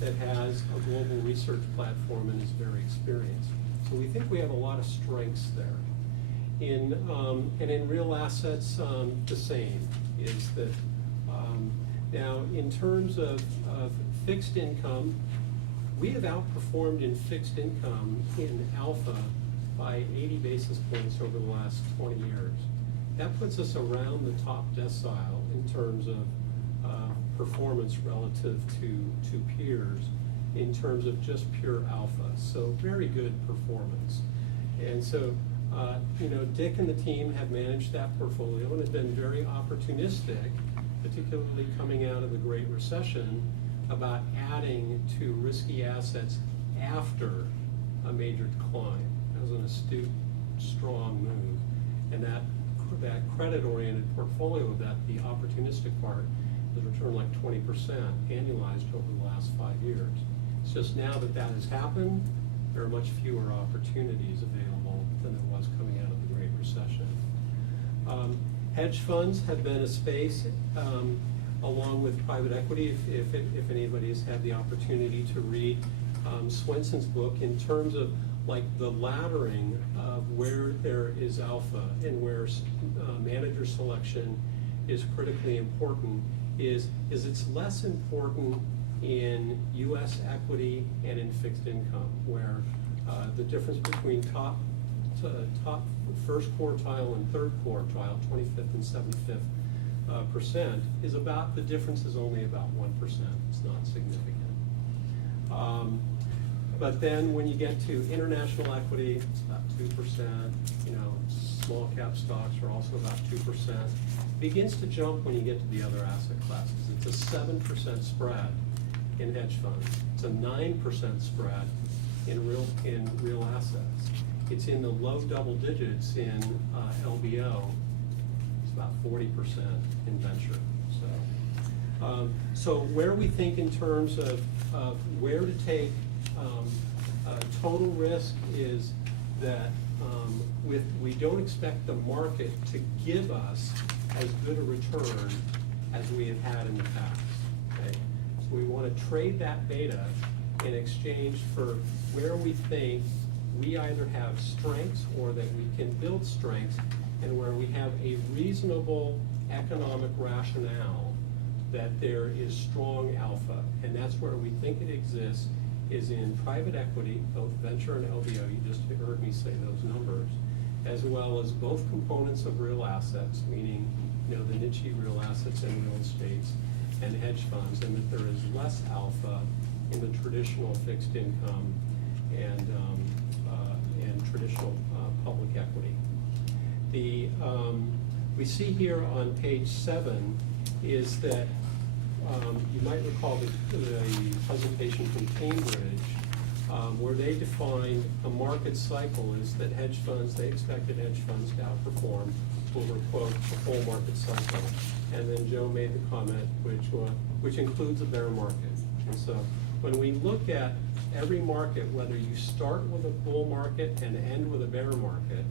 that has a global research platform and is very experienced. So we think we have a lot of strengths there. And in real assets, the same, is that, now, in terms of fixed income, we have outperformed in fixed income in alpha by 80 basis points over the last 20 years. That puts us around the top decile in terms of performance relative to peers in terms of just pure alpha. So very good performance. And so, Dick and the team have managed that portfolio and have been very opportunistic, particularly coming out of the Great Recession, about adding to risky assets after a major decline. That was an astute, strong move. And that credit-oriented portfolio of that, the opportunistic part, has returned like 20% annualized over the last 5 years. It's just now that that has happened, there are much fewer opportunities available than there was coming out of the Great Recession. Hedge funds have been a space, along with private equity, if anybody has had the opportunity to read Swenson's book, in terms of like the laddering of where there is alpha and where manager selection is critically important, is it's less important in US equity and in fixed income, where the difference between top first quartile and third quartile, 25th and 75th percent, is about, the difference is only about 1%. It's not significant. But then when you get to international equity, it's about 2%, small cap stocks are also about 2%. It begins to jump when you get to the other asset classes. It's a 7% spread in hedge funds. It's a 9% spread in real assets. It's in the low double digits in LBO. It's about 40% in venture. So where we think in terms of where to take total risk is that we don't expect the market to give us as good a return as we have had in the past. Okay? So we want to trade that beta in exchange for where we think we either have strengths or that we can build strengths, and where we have a reasonable economic rationale that there is strong alpha. And that's where we think it exists, is in private equity, both venture and LBO. You just heard me say those numbers, as well as both components of real assets, meaning the niche real assets and real estates, and hedge funds, and that there is less alpha in the traditional fixed income and traditional public equity. We see here on page 7 is that you might recall the presentation from Cambridge, where they defined a market cycle is that hedge funds, they expected hedge funds to outperform over, quote, the whole market cycle. And then Joe made the comment, which includes a bear market. And so when we look at every market, whether you start with a bull market and end with a bear market,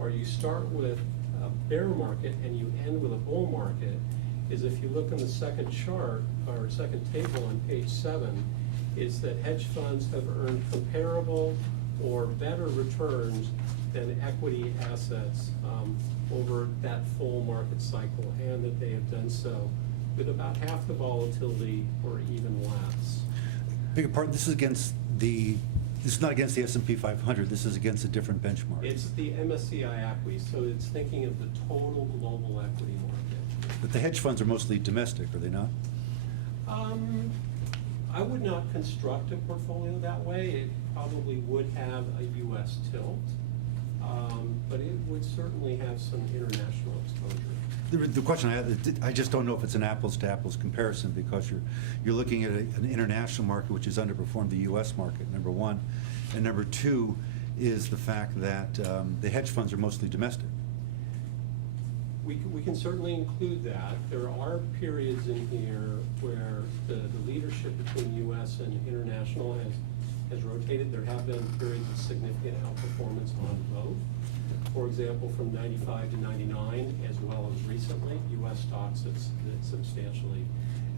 or you start with a bear market and you end with a bull market, is if you look on the second chart, or second table on page 7, is that hedge funds have earned comparable or better returns than equity assets over that full market cycle, and that they have done so with about half the volatility or even less. Beg your pardon, this is not against the S&P 500, this is against a different benchmark. It's the MSCI equity, so it's thinking of the total global equity market. But the hedge funds are mostly domestic, are they not? I would not construct a portfolio that way. It probably would have a U.S. tilt, but it would certainly have some international exposure. The question I have, I just don't know if it's an apples-to-apples comparison, because you're looking at an international market which has underperformed the U.S. market, number one. And number two is the fact that the hedge funds are mostly domestic. We can certainly include that. There are periods in here where the leadership between U.S. and international has rotated. There have been periods of significant outperformance on both. for example, from 95 to 99, as well as recently, US stocks that substantially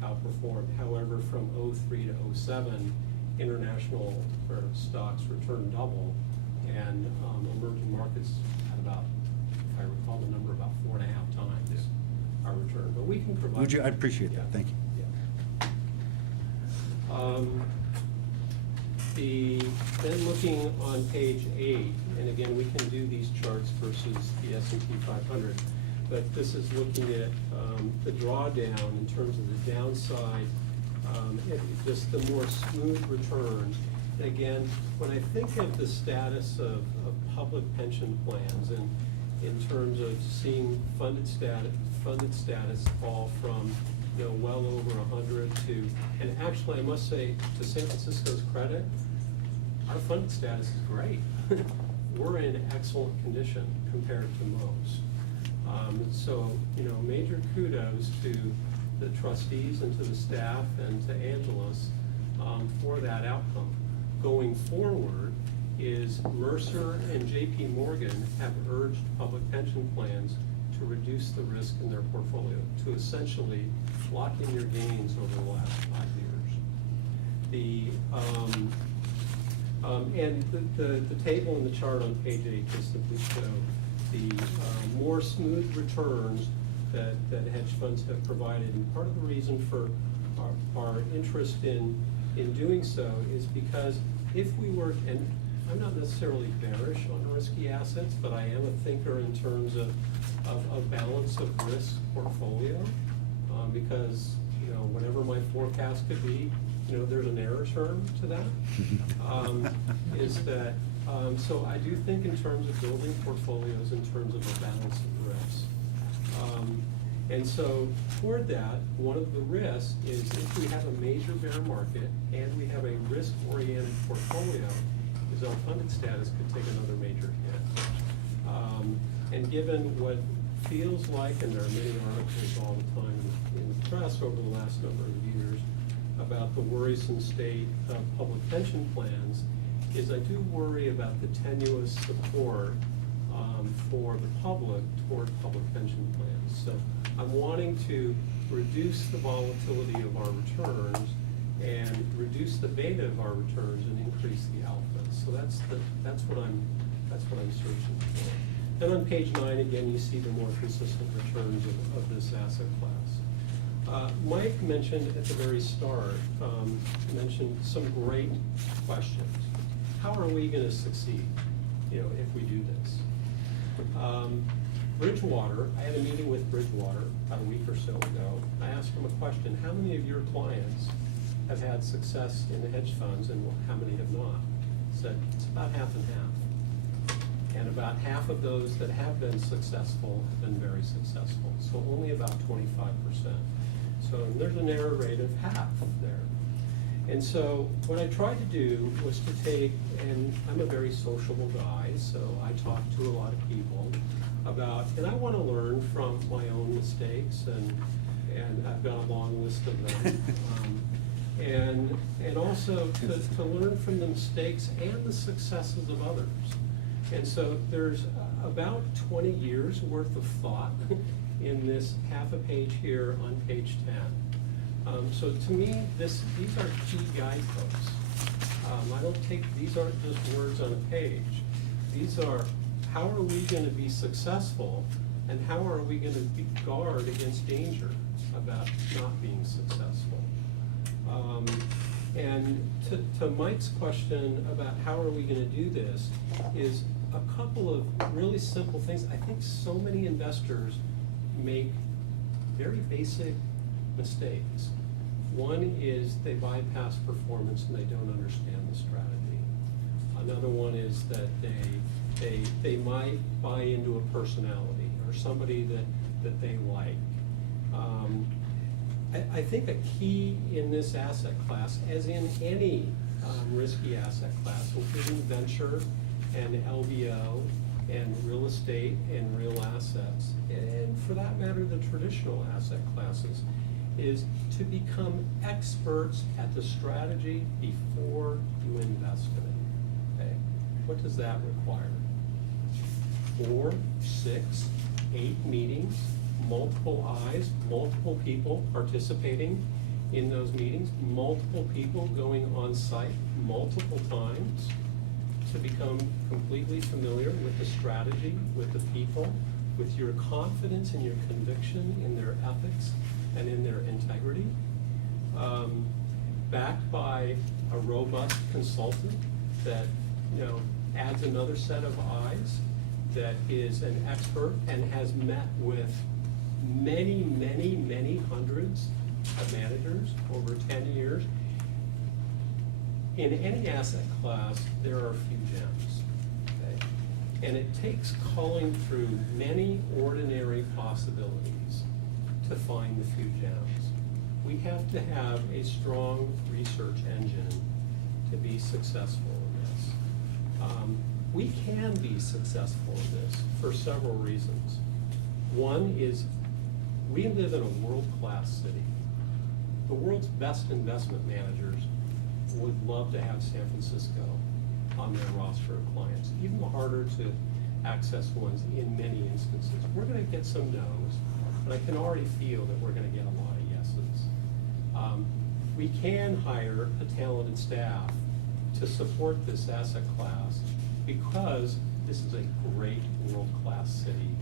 outperformed. However, from 03 to 07, international stocks returned double, and emerging markets had about, if I recall the number, about 4.5 times our return. But we can provide. Would you, I'd appreciate that, thank you. Then looking on page 8, and again, we can do these charts versus the S&P 500, but this is looking at the drawdown in terms of the downside, just the more smooth returns. And again, when I think of the status of public pension plans, and in terms of seeing funded status fall from, you know, well over 100 to, and actually I must say, to San Francisco's credit, our funded status is great. We're in excellent condition compared to most. So, you know, major kudos to the trustees and to the staff and to Angeles for that outcome. Going forward is Mercer and JP Morgan have urged public pension plans to reduce the risk in their portfolio, to essentially lock in your gains over the last 5 years. And the table in the chart on page 8 just simply show the more smooth returns that hedge funds have provided. And part of the reason for our interest in doing so is because if we were, and I'm not necessarily bearish on risky assets, but I am a thinker in terms of balance of risk portfolio, because, you know, whatever my forecast could be, you know, there's an error term to that. Is that, so I do think in terms of building portfolios in terms of a balance of risk. And so toward that, one of the risks is if we have a major bear market and we have a risk-oriented portfolio, is our funded status could take another major hit. And given what feels like, and there are many articles all the time in the press over the last number of years about the worrisome state of public pension plans, is I do worry about the tenuous support for the public toward public pension plans. So I'm wanting to reduce the volatility of our returns and reduce the beta of our returns and increase the alpha. So that's what I'm searching for. And on page 9, again, you see the more consistent returns of this asset class. Mike mentioned at the very start, mentioned some great questions. How are we going to succeed, you know, if we do this? Bridgewater, I had a meeting with Bridgewater about a week or so ago. I asked him a question: how many of your clients have had success in the hedge funds and how many have not? He said it's about half and half. And about half of those that have been successful have been very successful. So only about 25%. So there's an error rate of half there. And so what I tried to do was to take, and I'm a very sociable guy, so I talk to a lot of people about, and I want to learn from my own mistakes, and I've got a long list of them. And also to learn from the mistakes and the successes of others. And so there's about 20 years worth of thought in this half a page here on page 10. So to me, these are key guideposts. I don't take, these aren't just words on a page. These are, how are we going to be successful, and how are we going to guard against danger about not being successful? And to Mike's question about how are we going to do this, is a couple of really simple things. I think so many investors make very basic mistakes. One is they bypass performance and they don't understand the strategy. Another one is that they might buy into a personality or somebody that they like. I think a key in this asset class, as in any risky asset class, including venture and LBO and real estate and real assets, and for that matter, the traditional asset classes, is to become experts at the strategy before you invest in it. Okay? What does that require? 4, 6, 8 meetings, multiple eyes, multiple people participating in those meetings, multiple people going on site multiple times to become completely familiar with the strategy, with the people, with your confidence and your conviction in their ethics and in their integrity. Backed by a robust consultant that, adds another set of eyes, that is an expert and has met with many, many, many hundreds of managers over 10 years. In any asset class, there are a few gems, okay? And it takes culling through many ordinary possibilities to find the few gems. We have to have a strong research engine to be successful in this. We can be successful in this for several reasons. One is we live in a world-class city. The world's best investment managers would love to have San Francisco on their roster of clients, even the harder to access ones in many instances. We're gonna get some no's, but I can already feel that we're gonna get a lot of yeses. We can hire a talented staff to support this asset class because this is a great world-class city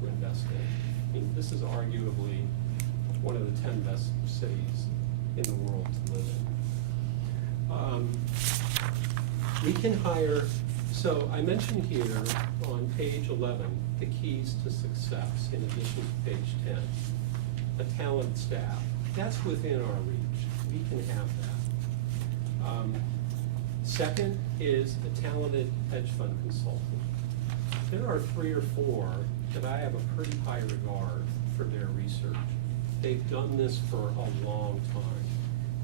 to invest in. I mean, this is arguably one of the 10 best cities in the world to live in. We can hire, so I mentioned here on page 11, the keys to success in addition to page 10. A talented staff, that's within our reach. We can have that. Second is a talented hedge fund consultant. There are 3 or 4 that I have a pretty high regard for their research. They've done this for a long time.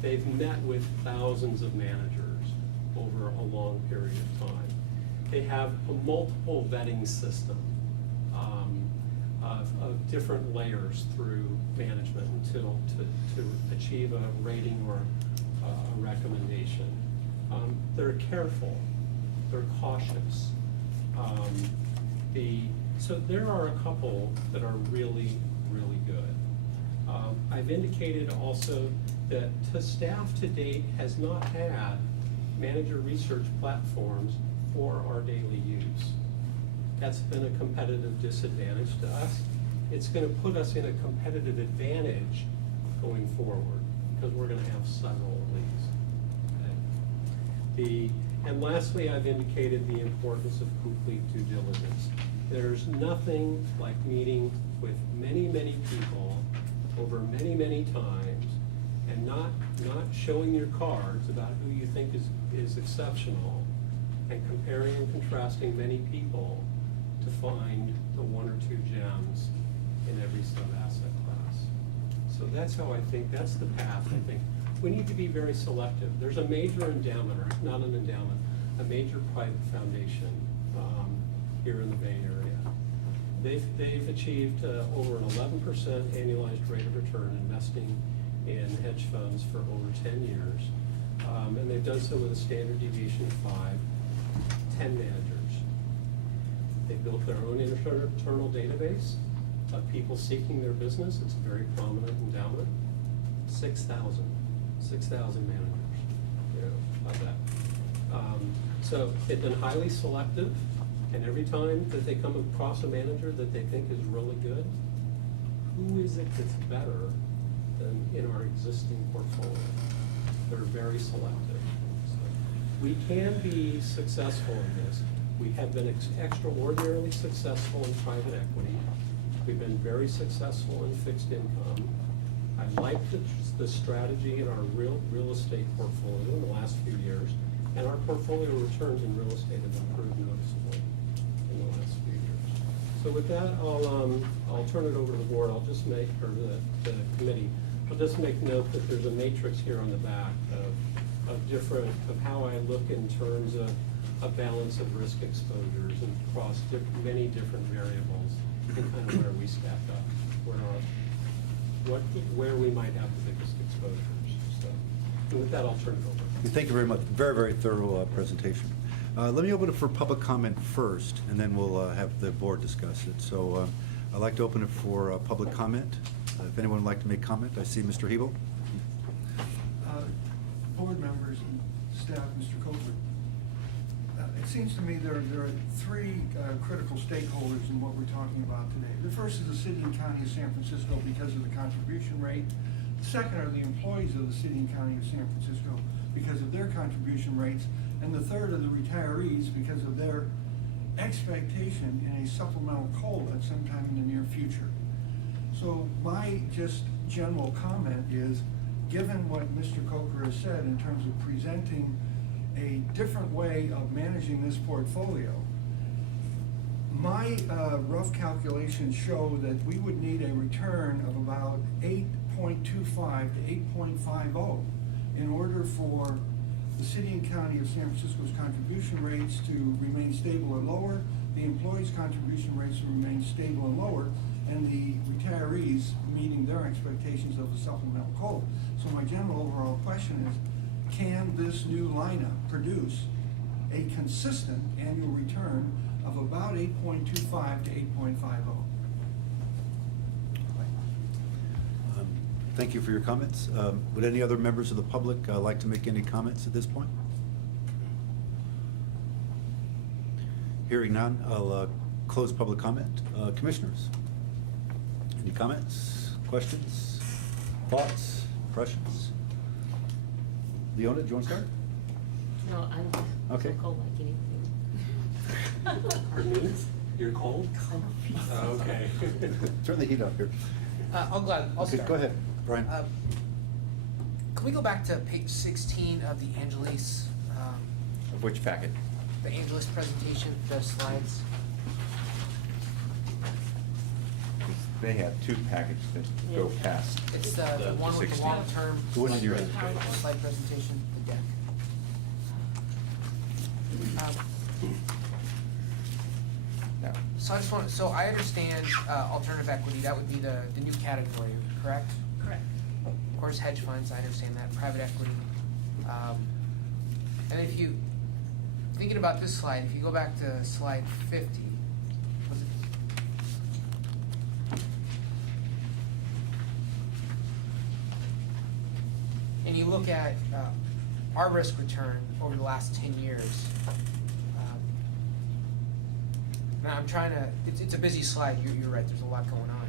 They've met with thousands of managers over a long period of time. They have a multiple vetting system of different layers through management to achieve a rating or a recommendation. They're careful, they're cautious. So there are a couple that are really, really good. I've indicated also that staff to date has not had manager research platforms for our daily use. That's been a competitive disadvantage to us. It's gonna put us in a competitive advantage going forward, because we're gonna have several of these. Okay? And lastly, I've indicated the importance of complete due diligence. There's nothing like meeting with many, many people over many, many times and not showing your cards about who you think is exceptional, and comparing and contrasting many people to find the 1 or 2 gems in every sub-asset class. So that's how I think, that's the path, I think. We need to be very selective. There's a major endowment, or not an endowment, a major private foundation here in the Bay Area. They've achieved over an 11% annualized rate of return investing in hedge funds for over 10 years. And they've done so with a standard deviation of 10 managers. They've built their own internal database of people seeking their business. It's a very prominent endowment. 6,000 managers, of that. So they've been highly selective, and every time that they come across a manager that they think is really good, who is it that's better than in our existing portfolio? They're very selective. So we can be successful in this. We have been extraordinarily successful in private equity. We've been very successful in fixed income. I like the strategy in our real estate portfolio in the last few years, and our portfolio returns in real estate have improved noticeably in the last few years. So with that, I'll turn it over to the board. I'll just make, or the committee, I'll just make note that there's a matrix here on the back of how I look in terms of a balance of risk exposures and across many different variables and kind of where we stack up, where we might have the biggest exposures. So, and with that, I'll turn it over. Thank you very much. Very, very thorough presentation. Let me open it for public comment first, and then we'll have the board discuss it. So I'd like to open it for public comment. If anyone would like to make comment, I see Mr. Hebel. Board members and staff, Mr. Copeland. It seems to me there are three critical stakeholders in what we're talking about today. The first is the city and county of San Francisco because of the contribution rate. The second are the employees of the city and county of San Francisco because of their contribution rates. And the third are the retirees because of their expectation in a supplemental COLA at some time in the near future. So my just general comment is, given what Mr. Coker has said in terms of presenting a different way of managing this portfolio, my rough calculations show that we would need a return of about 8.25 to 8.50 in order for the city and county of San Francisco's contribution rates to remain stable or lower, the employees' contribution rates to remain stable and lower, and the retirees meeting their expectations of the supplemental COLA. So my general overall question is, can this new lineup produce a consistent annual return of about 8.25 to 8.50? Thank you for your comments. Would any other members of the public like to make any comments at this point? Hearing none, I'll close public comment. Commissioners, any comments, questions, thoughts, impressions? Leona, do you want to start? No, I'm Okay. so cold, I can't even. Pardon me? You're cold? Okay. Turn the heat up here. I'll Okay, start. go ahead, Brian. Can we go back to page 16 of the Angeles, Of which packet? the Angeles presentation, the slides? They have two packets that go past. It's the one with the 16. long-term. The one in your- Slide presentation, the deck. No. So I just want, so I understand alternative equity, that would be the new category, correct? Correct. Of course, hedge funds, I understand that, private equity. And if you, thinking about this slide, if you go back to slide 50, was it? And you look at our risk return over the last 10 years, and I'm trying to, it's a busy slide, you're right, there's a lot going on.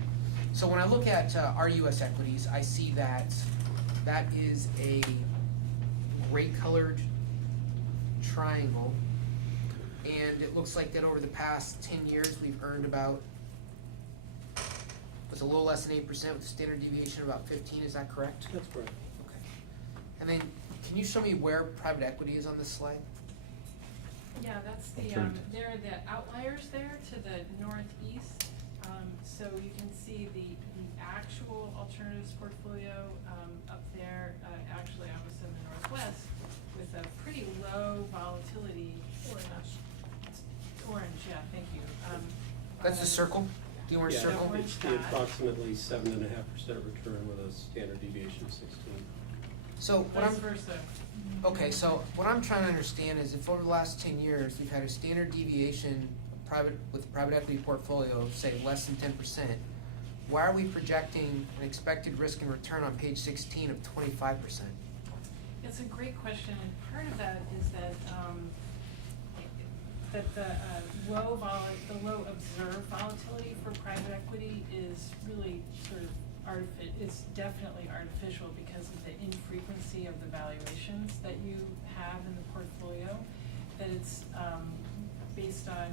So when I look at our US equities, I see that that is a gray colored triangle. And it looks like that over the past 10 years, we've earned about, was a little less than 8% with a standard deviation of about 15, is that correct? That's correct. Okay. And then, can you show me where private equity is on this slide? Yeah, that's the, Alternative. there are the outliers there to the northeast. So you can see the actual alternatives portfolio, up there, actually almost in the northwest, with a pretty low volatility. Orange. It's orange, yeah, thank you. That's the circle? The orange Yeah, circle? orange it's the dot. approximately 7.5% return with a standard deviation of 16. So what I'm, Vice versa. okay, so what I'm trying to understand is if over the last 10 years, we've had a standard deviation with private equity portfolio of, say, less than 10%, why are we projecting an expected risk and return on page 16 of 25%? It's a great question, and part of that is that, the low observed volatility for private equity is really sort of it's definitely artificial because of the infrequency of the valuations that you have in the portfolio, that it's, based on,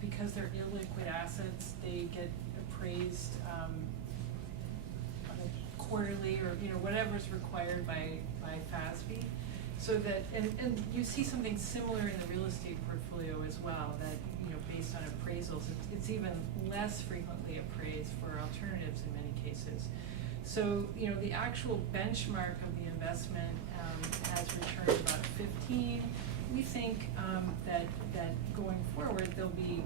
because they're illiquid assets, they get appraised, quarterly or, whatever's required by FASB. So that, and you see something similar in the real estate portfolio as well, that, based on appraisals, it's even less frequently appraised for alternatives in many cases. So, the actual benchmark of the investment, has returned about 15. We think, that going forward, there'll be,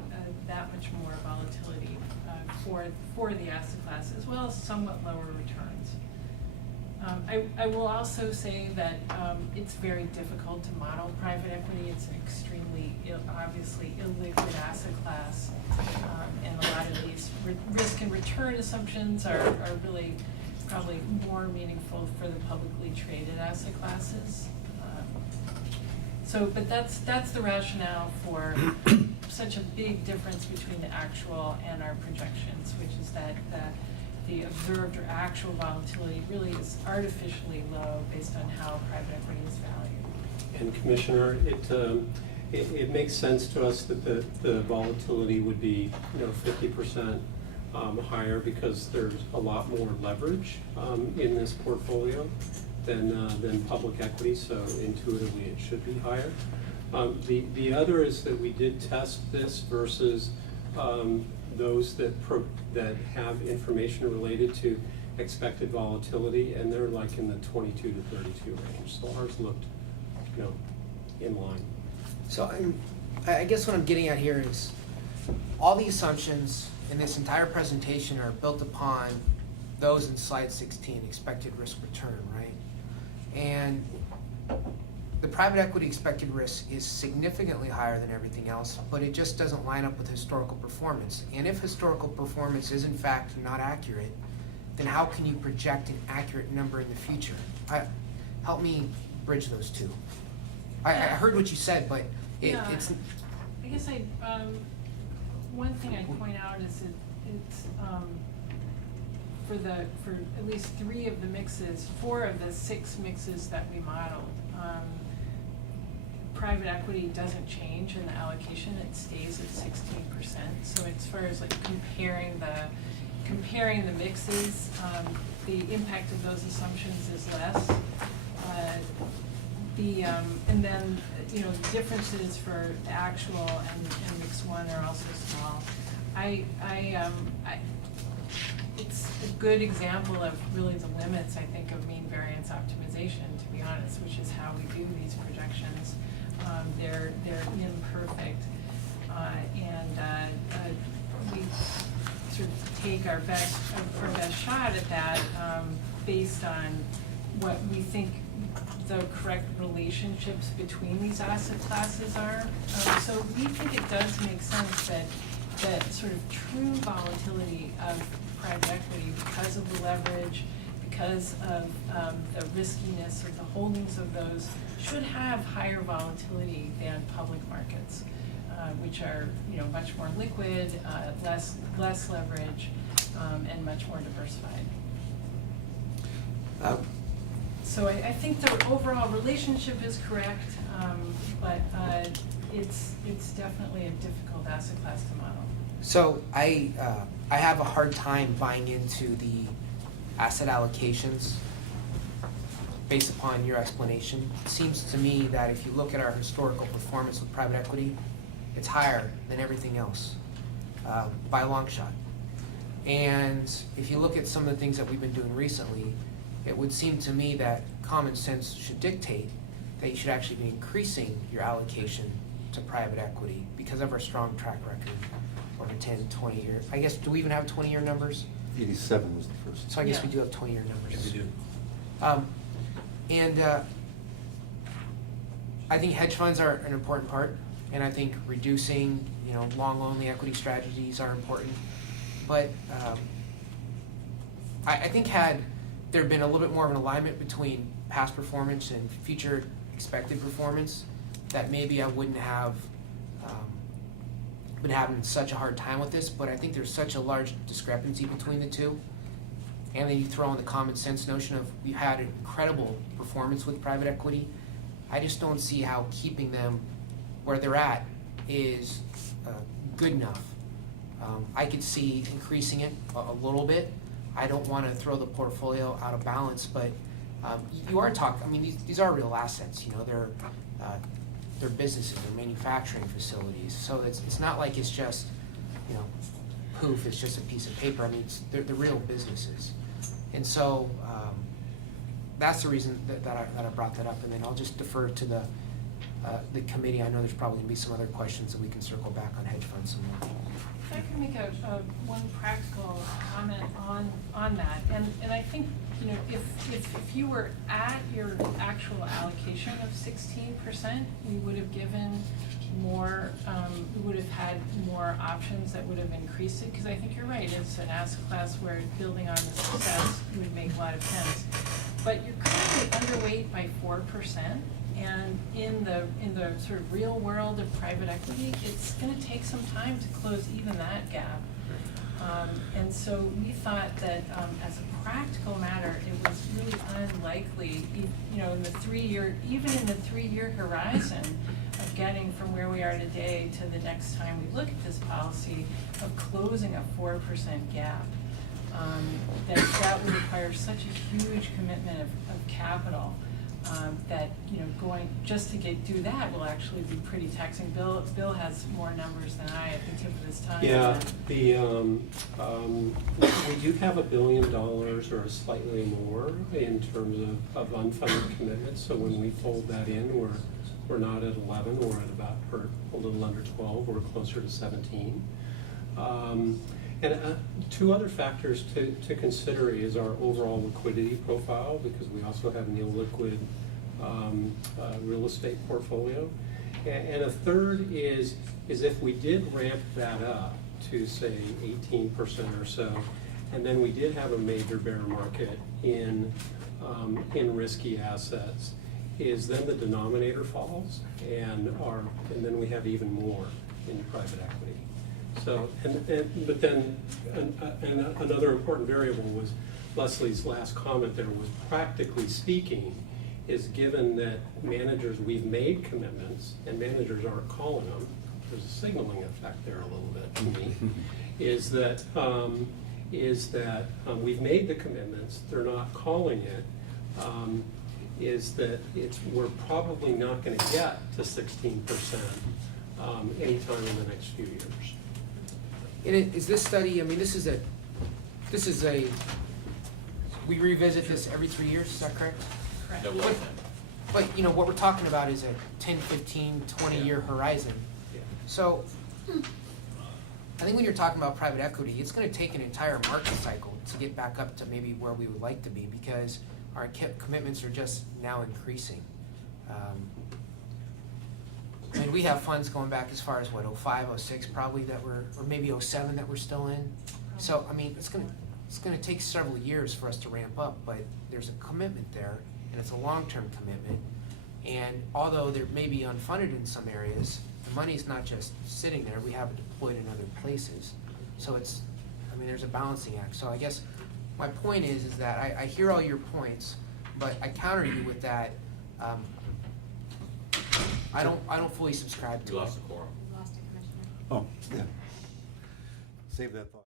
that much more volatility, for the asset class, as well as somewhat lower returns. I will also say that it's very difficult to model private equity. It's an extremely, obviously illiquid asset class. And a lot of these risk and return assumptions are really probably more meaningful for the publicly traded asset classes. But that's the rationale for such a big difference between the actual and our projections, which is that the observed or actual volatility really is artificially low based on how private equity is valued. And Commissioner, it makes sense to us that the volatility would be, 50% higher, because there's a lot more leverage in this portfolio than public equity, so intuitively it should be higher. The other is that we did test this versus those that have information related to expected volatility, and they're like in the 22 to 32 range. So ours looked, in line. So I guess what I'm getting at here is all the assumptions in this entire presentation are built upon those in slide 16, expected risk return, right? And the private equity expected risk is significantly higher than everything else, but it just doesn't line up with historical performance. And if historical performance is in fact not accurate, then how can you project an accurate number in the future? Help me bridge those two. I heard what you said, but it's... I guess one thing I'd point out is it's for at least 3 of the mixes, 4 of the 6 mixes that we modeled, private equity doesn't change in the allocation, it stays at 16%. So as far as like comparing the mixes, the impact of those assumptions is less. And then, differences for the actual and mix 1 are also small. It's a good example of really the limits, I think, of mean variance optimization, to be honest, which is how we do these projections. They're imperfect, and we sort of take our best shot at that based on what we think the correct relationships between these asset classes are. So we think it does make sense that sort of true volatility of private equity, because of the leverage, because of the riskiness of the holdings of those, should have higher volatility than public markets, which are much more liquid, less leverage, and much more diversified. So I think the overall relationship is correct, but it's definitely a difficult asset class to model. So I have a hard time buying into the asset allocations based upon your explanation. It seems to me that if you look at our historical performance with private equity, it's higher than everything else by a long shot. And if you look at some of the things that we've been doing recently, it would seem to me that common sense should dictate that you should actually be increasing your allocation to private equity because of our strong track record over 10, 20 years. I guess, do we even have 20-year numbers? 87 was the first. So I guess Yeah. we do have 20-year numbers. Yes, we do. And I think hedge funds are an important part, and I think reducing, long-only equity strategies are important. But I think had there been a little bit more of an alignment between past performance and future expected performance, that maybe I wouldn't have been having such a hard time with this. But I think there's such a large discrepancy between the two. And then you throw in the common sense notion of we've had incredible performance with private equity. I just don't see how keeping them where they're at is good enough. I could see increasing it a little bit. I don't want to throw the portfolio out of balance, but you are talking, these are real assets, they're businesses, they're manufacturing facilities. So it's not like it's just, poof, it's just a piece of paper. They're real businesses. And so that's the reason that I brought that up. And then I'll just defer to the committee. I know there's probably going to be some other questions, and we can circle back on hedge funds some more. I could make one practical comment on that, and I think, you know, if you were at your actual allocation of 16%, we would have given more, we would have had more options that would have increased it, because I think you're right, it's an asset class where building on the success would make a lot of sense. But you're currently underweight by 4%, and in the sort of real world of private equity, it's gonna take some time to close even that gap. And so we thought that, as a practical matter, it was really unlikely, you know, even in the 3-year horizon of getting from where we are today to the next time we look at this policy, of closing a 4% gap. That would require such a huge commitment of capital, that, you know, just to do that will actually be pretty taxing. Bill has more numbers than I at the tip of his tongue. Yeah, we do have $1 billion or slightly more in terms of unfunded commitments. So when we fold that in, we're not at 11, we're at about a little under 12, we're closer to 17. And two other factors to consider is our overall liquidity profile, because we also have an illiquid real estate portfolio. And a third is if we did ramp that up to, say, 18% or so, and then we did have a major bear market in risky assets, is then the denominator falls, and then we have even more in private equity. So, but then another important variable was Leslie's last comment there was, practically speaking, is given that managers, we've made commitments and managers aren't calling them, there's a signaling effect there a little bit to me, is that we've made the commitments, they're not calling it, is that we're probably not gonna get to 16% anytime in the next few years. Is this study, I mean, this is a, we revisit this every 3 years, is that correct? Correct. But, you know, what we're talking about is a 10, 15, 20-year horizon. Yeah. So, I think when you're talking about private equity, it's gonna take an entire market cycle to get back up to maybe where we would like to be, because our commitments are just now increasing. And we have funds going back as far as, what, 05, 06 probably or maybe 07 that we're still in. So, I mean, it's gonna take several years for us to ramp up, but there's a commitment there, and it's a long-term commitment. And although there may be unfunded in some areas, the money's not just sitting there, we have it deployed in other places. So there's a balancing act. So I guess my point is that I hear all your points, but I counter you with that, I don't fully subscribe to it. We lost a commissioner. Oh, yeah. Save that thought.